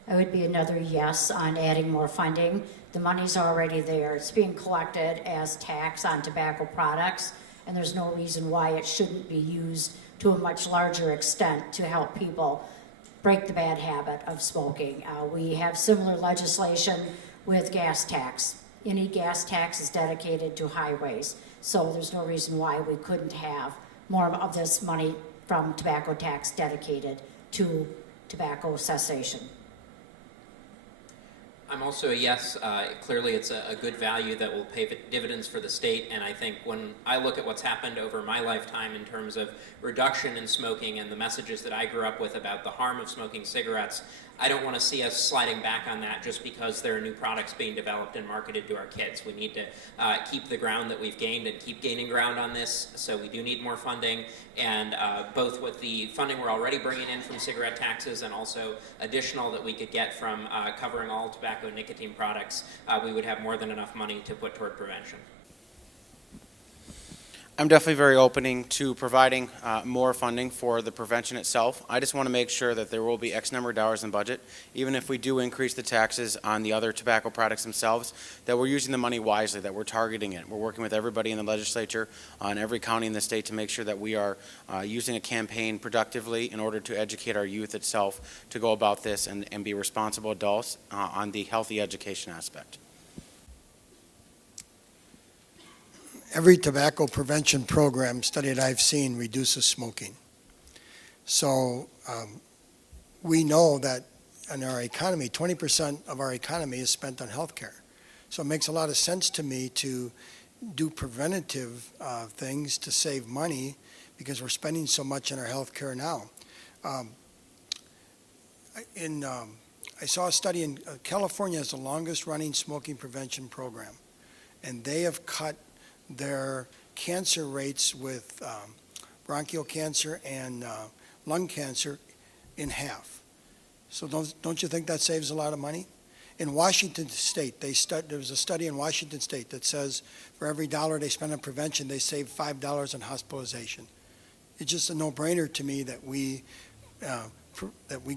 I would be another yes on adding more funding. The money's already there. It's being collected as tax on tobacco products, and there's no reason why it shouldn't be used to a much larger extent to help people break the bad habit of smoking. We have similar legislation with gas tax. Any gas tax is dedicated to highways, so there's no reason why we couldn't have more of this money from tobacco tax dedicated to tobacco cessation. I'm also a yes. Clearly, it's a good value that will pay dividends for the state. And I think when I look at what's happened over my lifetime in terms of reduction in smoking and the messages that I grew up with about the harm of smoking cigarettes, I don't want to see us sliding back on that just because there are new products being developed and marketed to our kids. We need to keep the ground that we've gained and keep gaining ground on this. So we do need more funding, and both with the funding we're already bringing in from cigarette taxes and also additional that we could get from covering all tobacco and nicotine products, we would have more than enough money to put toward prevention. I'm definitely very open to providing more funding for the prevention itself. I just want to make sure that there will be X number of dollars in budget, even if we do increase the taxes on the other tobacco products themselves, that we're using the money wisely, that we're targeting it. We're working with everybody in the legislature in every county in the state to make sure that we are using a campaign productively in order to educate our youth itself to go about this and be responsible adults on the healthy education aspect. Every tobacco prevention program study that I've seen reduces smoking. So we know that in our economy, 20% of our economy is spent on healthcare. So it makes a lot of sense to me to do preventative things to save money because we're spending so much on our healthcare now. I saw a study in California has the longest running smoking prevention program, and they have cut their cancer rates with bronchial cancer and lung cancer in half. So don't you think that saves a lot of money? In Washington State, there was a study in Washington State that says for every dollar they spend on prevention, they save $5 on hospitalization. It's just a no-brainer to me that we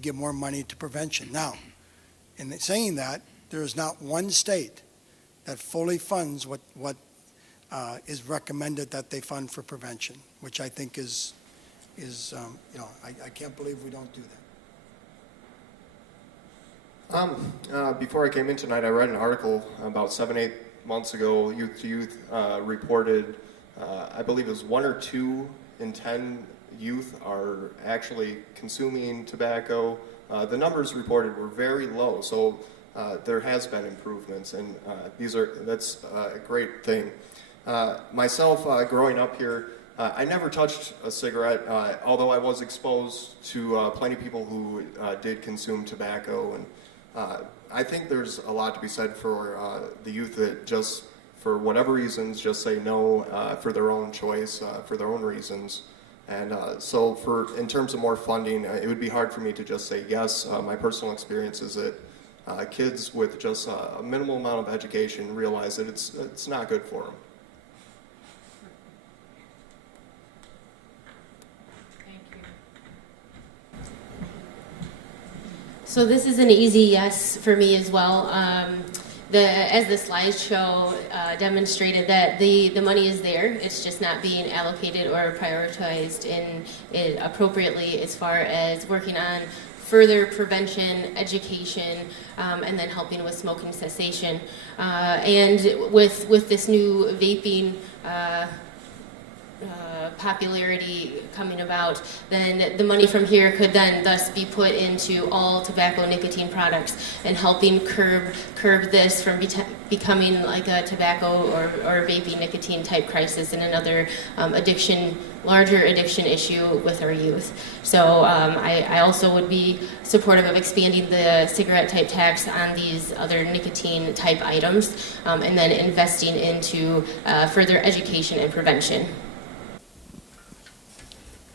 give more money to prevention. Now, in saying that, there is not one state that fully funds what is recommended that they fund for prevention, which I think is I can't believe we don't do that. Before I came in tonight, I read an article about 7-8 months ago. Youth to Youth reported, I believe it was 1 or 2 in 10 youth are actually consuming tobacco. The numbers reported were very low, so there has been improvements, and that's a great thing. Myself, growing up here, I never touched a cigarette, although I was exposed to plenty of people who did consume tobacco. And I think there's a lot to be said for the youth that just, for whatever reasons, just say no for their own choice, for their own reasons. And so in terms of more funding, it would be hard for me to just say yes. My personal experience is that kids with just a minimal amount of education realize that it's not good for them. So this is an easy yes for me as well. As the slideshow demonstrated, that the money is there, it's just not being allocated or prioritized appropriately as far as working on further prevention, education, and then helping with smoking cessation. And with this new vaping popularity coming about, then the money from here could then thus be put into all tobacco nicotine products and helping curb this from becoming like a tobacco or vaping nicotine type crisis and another larger addiction issue with our youth. So I also would be supportive of expanding the cigarette type tax on these other nicotine type items and then investing into further education and prevention.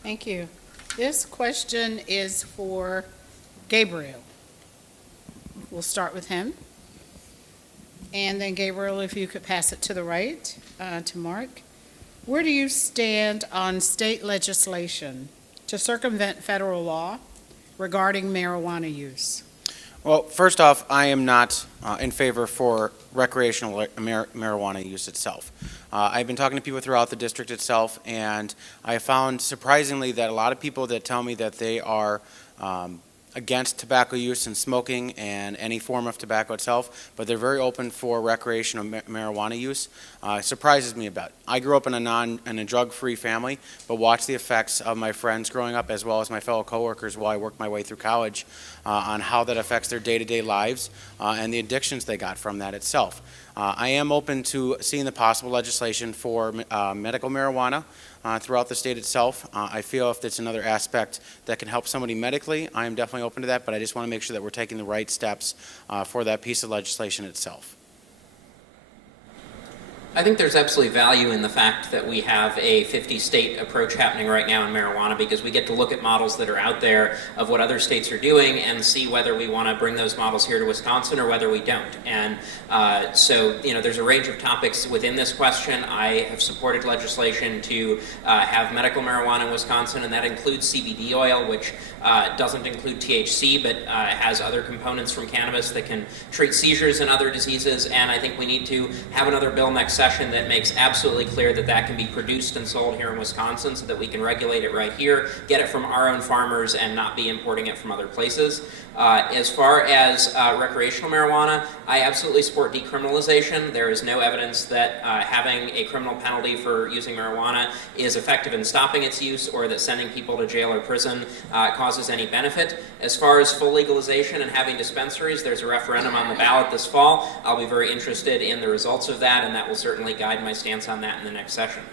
Thank you. This question is for Gabriel. We'll start with him. And then Gabriel, if you could pass it to the right, to Mark. Where do you stand on state legislation to circumvent federal law regarding marijuana use? Well, first off, I am not in favor for recreational marijuana use itself. I've been talking to people throughout the district itself, and I found surprisingly that a lot of people that tell me that they are against tobacco use and smoking and any form of tobacco itself, but they're very open for recreational marijuana use. Surprises me a bit. I grew up in a drug-free family, but watched the effects of my friends growing up as well as my fellow coworkers while I worked my way through college on how that affects their day-to-day lives and the addictions they got from that itself. I am open to seeing the possible legislation for medical marijuana throughout the state itself. I feel if it's another aspect that can help somebody medically, I am definitely open to that, but I just want to make sure that we're taking the right steps for that piece of legislation itself. I think there's absolutely value in the fact that we have a 50-state approach happening right now in marijuana, because we get to look at models that are out there of what other states are doing and see whether we want to bring those models here to Wisconsin or whether we don't. And so, there's a range of topics within this question. I have supported legislation to have medical marijuana in Wisconsin, and that includes CBD oil, which doesn't include THC, but has other components from cannabis that can treat seizures and other diseases. And I think we need to have another bill next session that makes absolutely clear that that can be produced and sold here in Wisconsin, so that we can regulate it right here, get it from our own farmers, and not be importing it from other places. As far as recreational marijuana, I absolutely support decriminalization. There is no evidence that having a criminal penalty for using marijuana is effective in stopping its use, or that sending people to jail or prison causes any benefit. As far as full legalization and having dispensaries, there's a referendum on the ballot this fall. I'll be very interested in the results of that, and that will certainly guide my stance on that in the next session.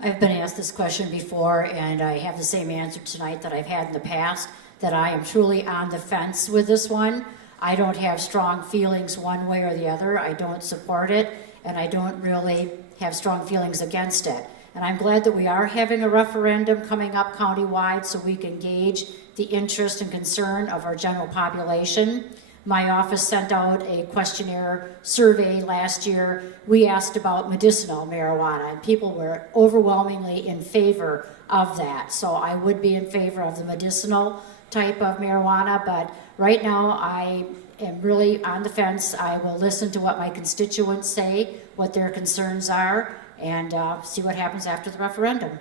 I've been asked this question before, and I have the same answer tonight that I've had in the past, that I am truly on the fence with this one. I don't have strong feelings one way or the other. I don't support it, and I don't really have strong feelings against it. And I'm glad that we are having a referendum coming up countywide so we can gauge the interest and concern of our general population. My office sent out a questionnaire survey last year. We asked about medicinal marijuana, and people were overwhelmingly in favor of that. So I would be in favor of the medicinal type of marijuana, but right now I am really on the fence. I will listen to what my constituents say, what their concerns are, and see what happens after the referendum.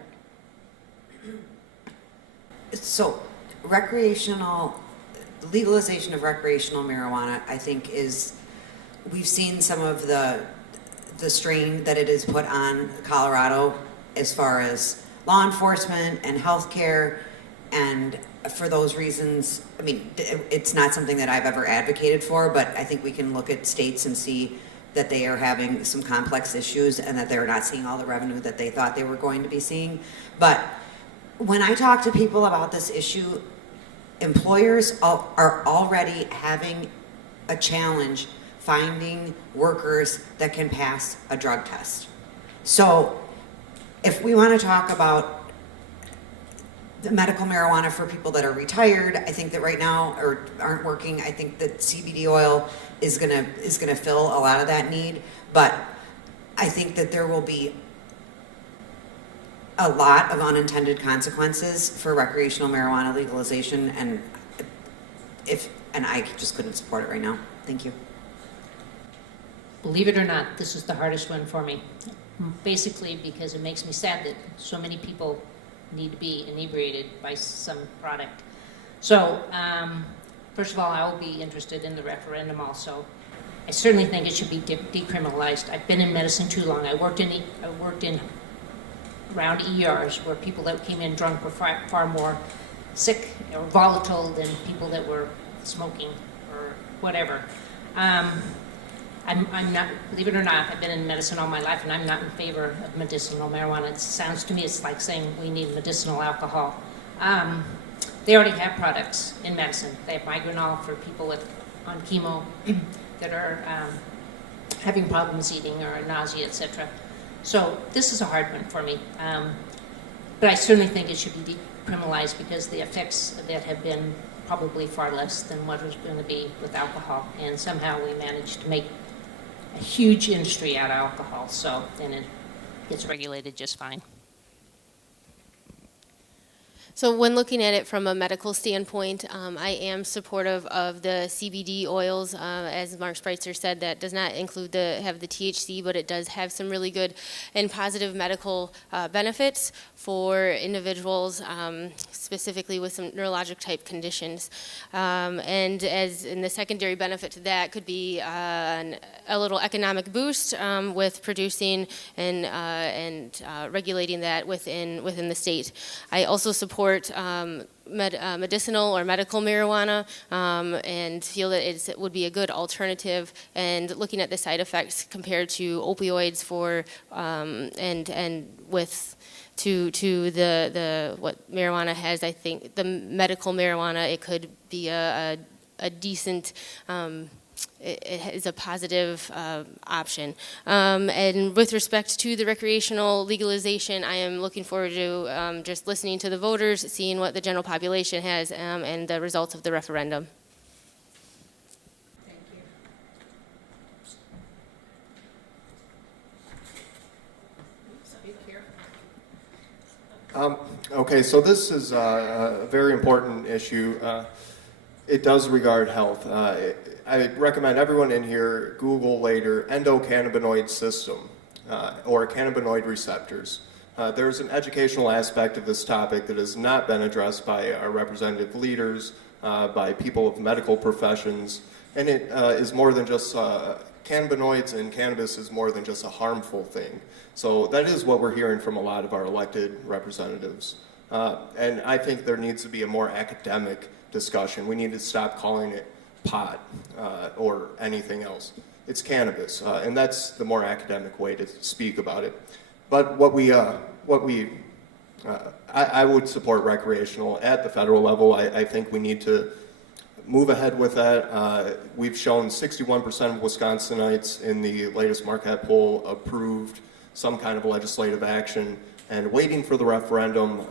So, legalization of recreational marijuana, I think, we've seen some of the strain that it has put on Colorado as far as law enforcement and healthcare, and for those reasons, I mean, it's not something that I've ever advocated for, but I think we can look at states and see that they are having some complex issues and that they're not seeing all the revenue that they thought they were going to be seeing. But when I talk to people about this issue, employers are already having a challenge finding workers that can pass a drug test. So if we want to talk about the medical marijuana for people that are retired, I think that right now or aren't working, I think that CBD oil is gonna fill a lot of that need. But I think that there will be a lot of unintended consequences for recreational marijuana legalization, and I just couldn't support it right now. Thank you. Believe it or not, this is the hardest one for me. Basically because it makes me sad that so many people need to be inebriated by some product. So, first of all, I will be interested in the referendum also. I certainly think it should be decriminalized. I've been in medicine too long. I worked in around ERs where people that came in drunk were far more sick or volatile than people that were smoking or whatever. I'm not, believe it or not, I've been in medicine all my life, and I'm not in favor of medicinal marijuana. It sounds to me it's like saying we need medicinal alcohol. They already have products in medicine. They have Migranol for people on chemo that are having problems eating or nausea, etc. So this is a hard one for me. But I certainly think it should be decriminalized because the effects of that have been probably far less than what was going to be with alcohol. And somehow we managed to make a huge industry out of alcohol, so then it gets regulated just fine. So when looking at it from a medical standpoint, I am supportive of the CBD oils. As Mark Spreitzer said, that does not include have the THC, but it does have some really good and positive medical benefits for individuals, specifically with some neurologic type conditions. And the secondary benefit to that could be a little economic boost with producing and regulating that within the state. I also support medicinal or medical marijuana and feel that it would be a good alternative, and looking at the side effects compared to opioids for and with to the what marijuana has, I think the medical marijuana, it could be a decent it is a positive option. And with respect to the recreational legalization, I am looking forward to just listening to the voters, seeing what the general population has, and the results of the referendum. Okay, so this is a very important issue. It does regard health. I recommend everyone in here Google later endocannabinoid system or cannabinoid receptors. There's an educational aspect of this topic that has not been addressed by our representative leaders, by people of medical professions, and it is more than just cannabinoids, and cannabis is more than just a harmful thing. So that is what we're hearing from a lot of our elected representatives. And I think there needs to be a more academic discussion. We need to stop calling it pot or anything else. It's cannabis, and that's the more academic way to speak about it. But I would support recreational at the federal level. I think we need to move ahead with that. We've shown 61% of Wisconsinites in the latest Marquette poll approved some kind of legislative action, and waiting for the referendum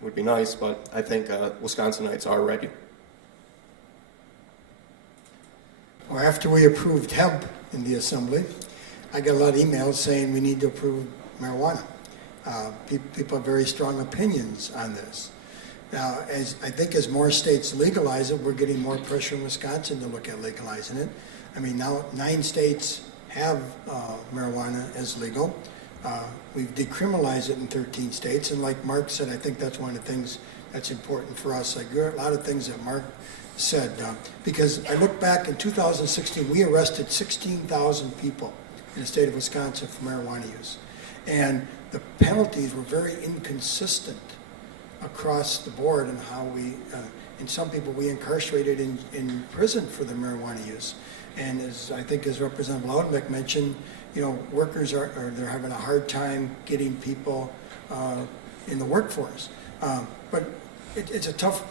would be nice, but I think Wisconsinites are ready. Well, after we approved hemp in the assembly, I got a lot of emails saying we need to approve marijuana. People have very strong opinions on this. Now, I think as more states legalize it, we're getting more pressure in Wisconsin to look at legalizing it. I mean, now 9 states have marijuana as legal. We've decriminalized it in 13 states, and like Mark said, I think that's one of the things that's important for us. I agree with a lot of things that Mark said, because I look back in 2016, we arrested 16,000 people in the state of Wisconsin for marijuana use. And the penalties were very inconsistent across the board in how we, and some people we incarcerated in prison for the marijuana use. And as I think as Representative Loudenbeck mentioned, you know, workers they're having a hard time getting people in the workforce. But it's a tough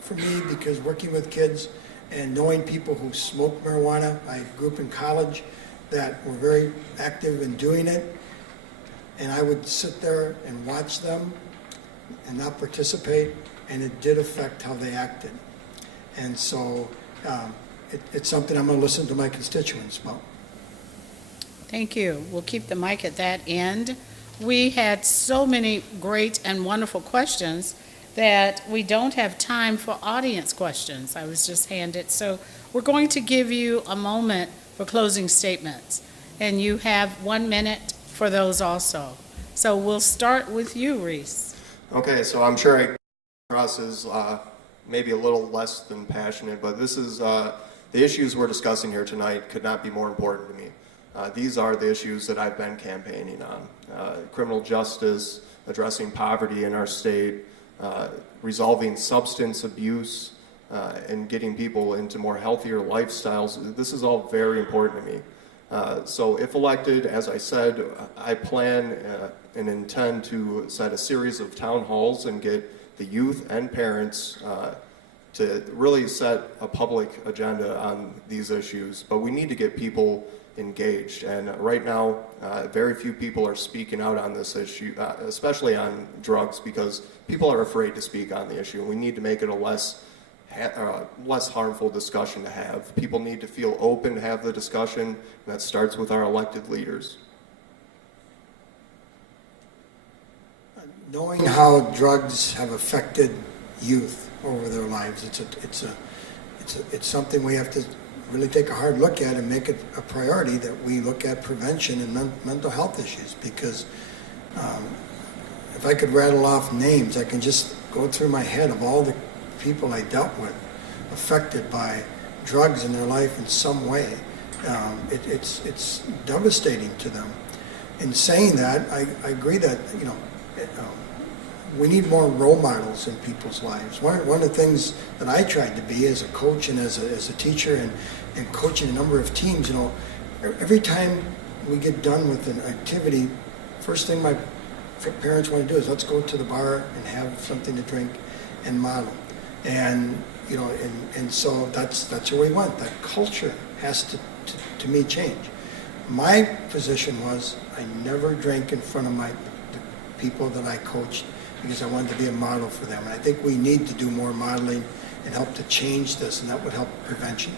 for me because working with kids and knowing people who smoke marijuana, I grew up in college that were very active in doing it, and I would sit there and watch them and not participate, and it did affect how they acted. And so it's something I'm going to listen to my constituents about. Thank you. We'll keep the mic at that end. We had so many great and wonderful questions that we don't have time for audience questions. I was just handed. So we're going to give you a moment for closing statements, and you have 1 minute for those also. So we'll start with you, Reese. Okay, so I'm sure I come across as maybe a little less than passionate, but this is the issues we're discussing here tonight could not be more important to me. These are the issues that I've been campaigning on. Criminal justice, addressing poverty in our state, resolving substance abuse, and getting people into more healthier lifestyles. This is all very important to me. So if elected, as I said, I plan and intend to set a series of town halls and get the youth and parents to really set a public agenda on these issues. But we need to get people engaged, and right now very few people are speaking out on this issue, especially on drugs, because people are afraid to speak on the issue. We need to make it a less harmful discussion to have. People need to feel open to have the discussion, and that starts with our elected leaders. Knowing how drugs have affected youth over their lives, it's something we have to really take a hard look at and make it a priority that we look at prevention and mental health issues, because if I could rattle off names, I can just go through my head of all the people I dealt with affected by drugs in their life in some way. It's devastating to them. In saying that, I agree that, you know, we need more role models in people's lives. One of the things that I tried to be as a coach and as a teacher and coaching a number of teams, you know, every time we get done with an activity, first thing my parents want to do is let's go to the bar and have something to drink and model. And, you know, and so that's where we went. That culture has to me, change. My position was I never drank in front of the people that I coached because I wanted to be a model for them. And I think we need to do more modeling and help to change this, and that would help prevention.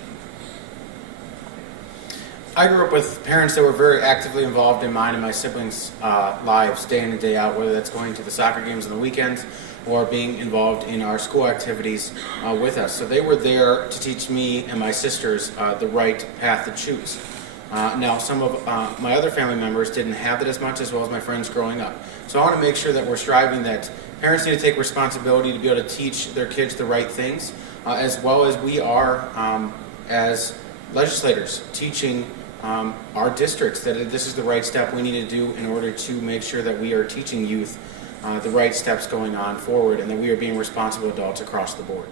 I grew up with parents that were very actively involved in mine and my siblings' lives day in and day out, whether that's going to the soccer games on the weekends or being involved in our school activities with us. So they were there to teach me and my sisters the right path to choose. Now, some of my other family members didn't have that as much, as well as my friends growing up. So I want to make sure that we're striving that parents need to take responsibility to be able to teach their kids the right things, as well as we are as legislators teaching our districts that this is the right step we need to do in order to make sure that we are teaching youth the right steps going on forward, and that we are being responsible adults across the board.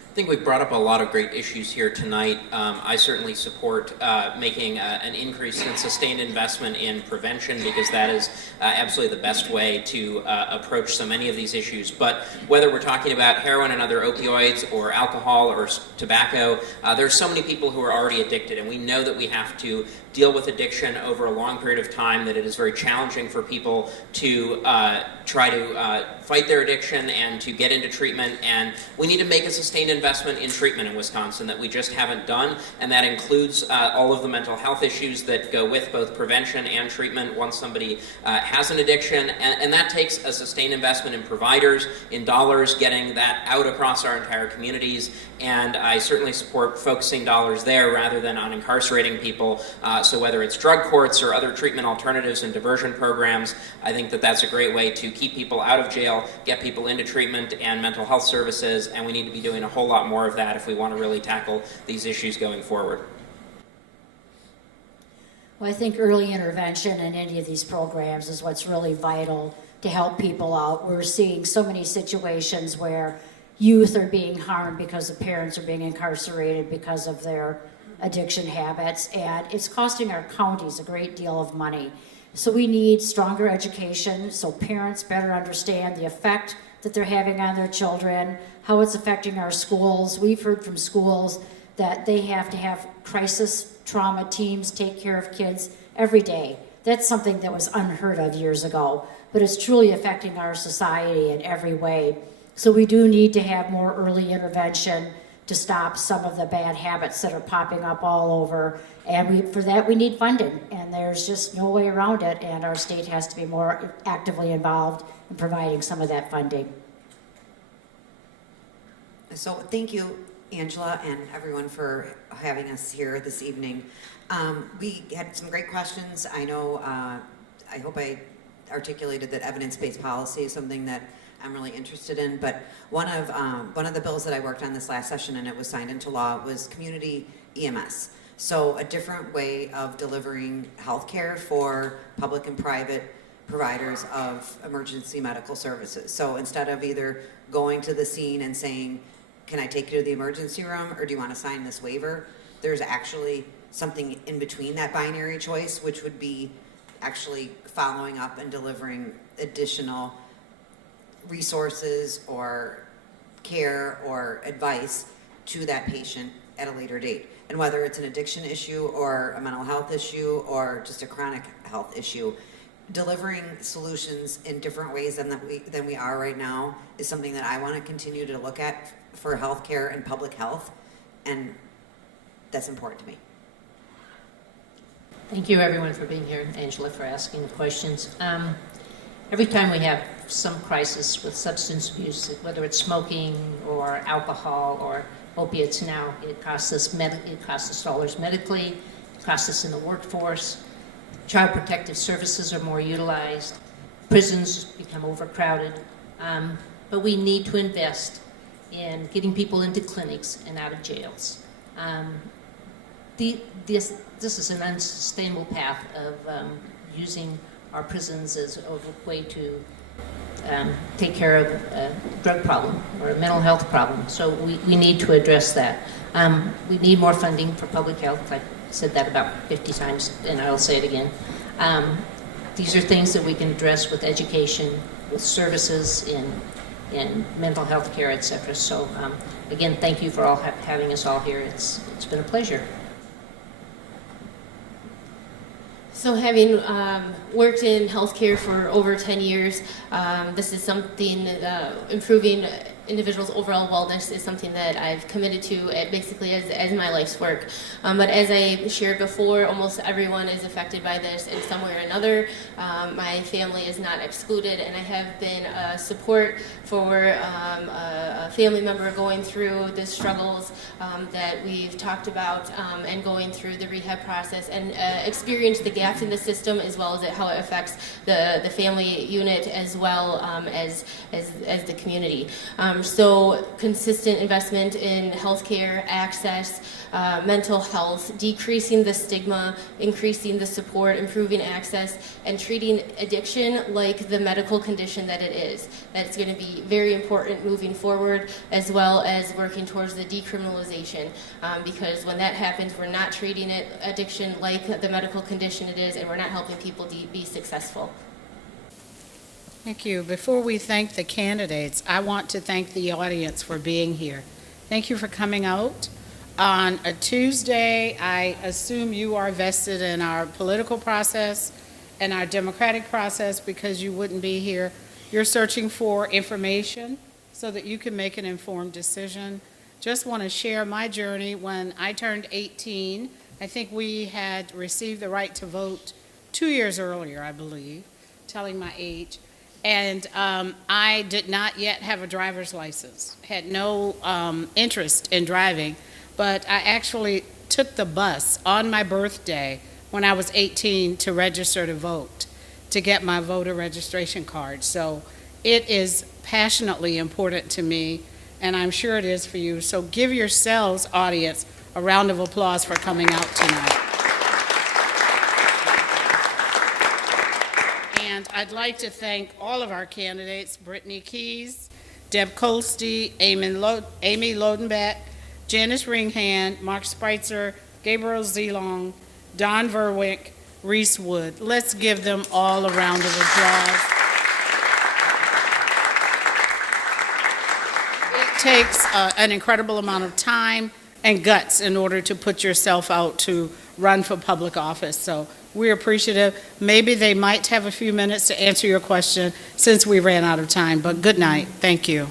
I think we've brought up a lot of great issues here tonight. I certainly support making an increase in sustained investment in prevention, because that is absolutely the best way to approach so many of these issues. But whether we're talking about heroin and other opioids or alcohol or tobacco, there's so many people who are already addicted, and we know that we have to deal with addiction over a long period of time, that it is very challenging for people to try to fight their addiction and to get into treatment. And we need to make a sustained investment in treatment in Wisconsin that we just haven't done, and that includes all of the mental health issues that go with both prevention and treatment once somebody has an addiction. And that takes a sustained investment in providers, in dollars, getting that out across our entire communities. And I certainly support focusing dollars there rather than on incarcerating people. So whether it's drug courts or other treatment alternatives and diversion programs, I think that that's a great way to keep people out of jail, get people into treatment and mental health services, and we need to be doing a whole lot more of that if we want to really tackle these issues going forward. Well, I think early intervention in any of these programs is what's really vital to help people out. We're seeing so many situations where youth are being harmed because the parents are being incarcerated because of their addiction habits, and it's costing our counties a great deal of money. So we need stronger education so parents better understand the effect that they're having on their children, how it's affecting our schools. We've heard from schools that they have to have crisis trauma teams take care of kids every day. That's something that was unheard of years ago, but it's truly affecting our society in every way. So we do need to have more early intervention to stop some of the bad habits that are popping up all over. And for that we need funding, and there's just no way around it, and our state has to be more actively involved in providing some of that funding. So thank you, Angela, and everyone for having us here this evening. We had some great questions. I know, I hope I articulated that evidence-based policy is something that I'm really interested in, but one of the bills that I worked on this last session, and it was signed into law, was community EMS. So a different way of delivering healthcare for public and private providers of emergency medical services. So instead of either going to the scene and saying, can I take you to the emergency room, or do you want to sign this waiver? There's actually something in between that binary choice, which would be actually following up and delivering additional resources or care or advice to that patient at a later date. And whether it's an addiction issue or a mental health issue or just a chronic health issue, delivering solutions in different ways than we are right now is something that I want to continue to look at for healthcare and public health, and that's important to me. Thank you, everyone, for being here, and Angela for asking the questions. Every time we have some crisis with substance abuse, whether it's smoking or alcohol or opiates now, it costs us dollars medically, it costs us in the workforce. Child protective services are more utilized. Prisons become overcrowded. But we need to invest in getting people into clinics and out of jails. This is an unsustainable path of using our prisons as a way to take care of a drug problem or a mental health problem. So we need to address that. We need more funding for public health. I've said that about 50 times, and I'll say it again. These are things that we can address with education, with services in in mental health care, et cetera. So again, thank you for all having us all here. It's been a pleasure. So having worked in healthcare for over 10 years, this is something, improving individuals' overall wellness is something that I've committed to basically as my life's work. But as I shared before, almost everyone is affected by this in some way or another. My family is not excluded, and I have been support for a family member going through the struggles that we've talked about and going through the rehab process and experience the gaps in the system as well as how it affects the family unit as well as the community. So consistent investment in healthcare access, mental health, decreasing the stigma, increasing the support, improving access, and treating addiction like the medical condition that it is. That's going to be very important moving forward, as well as working towards the decriminalization. Because when that happens, we're not treating addiction like the medical condition it is, and we're not helping people be successful. Thank you. Before we thank the candidates, I want to thank the audience for being here. Thank you for coming out. On a Tuesday, I assume you are vested in our political process and our democratic process because you wouldn't be here. You're searching for information so that you can make an informed decision. Just want to share my journey. When I turned 18, I think we had received the right to vote 2 years earlier, I believe, telling my age. And I did not yet have a driver's license, had no interest in driving, but I actually took the bus on my birthday when I was 18 to register to vote, to get my voter registration card. So it is passionately important to me, and I'm sure it is for you. So give yourselves, audience, a round of applause for coming out tonight. And I'd like to thank all of our candidates, Brittany Keys, Deb Kolste, Amy Loudenbeck, Janis Ringhand, Mark Spreitzer, Gabriel Szerlong, Don Vruwink, Reese Wood. Let's give them all a round of applause. It takes an incredible amount of time and guts in order to put yourself out to run for public office. So we're appreciative. Maybe they might have a few minutes to answer your question since we ran out of time, but good night. Thank you.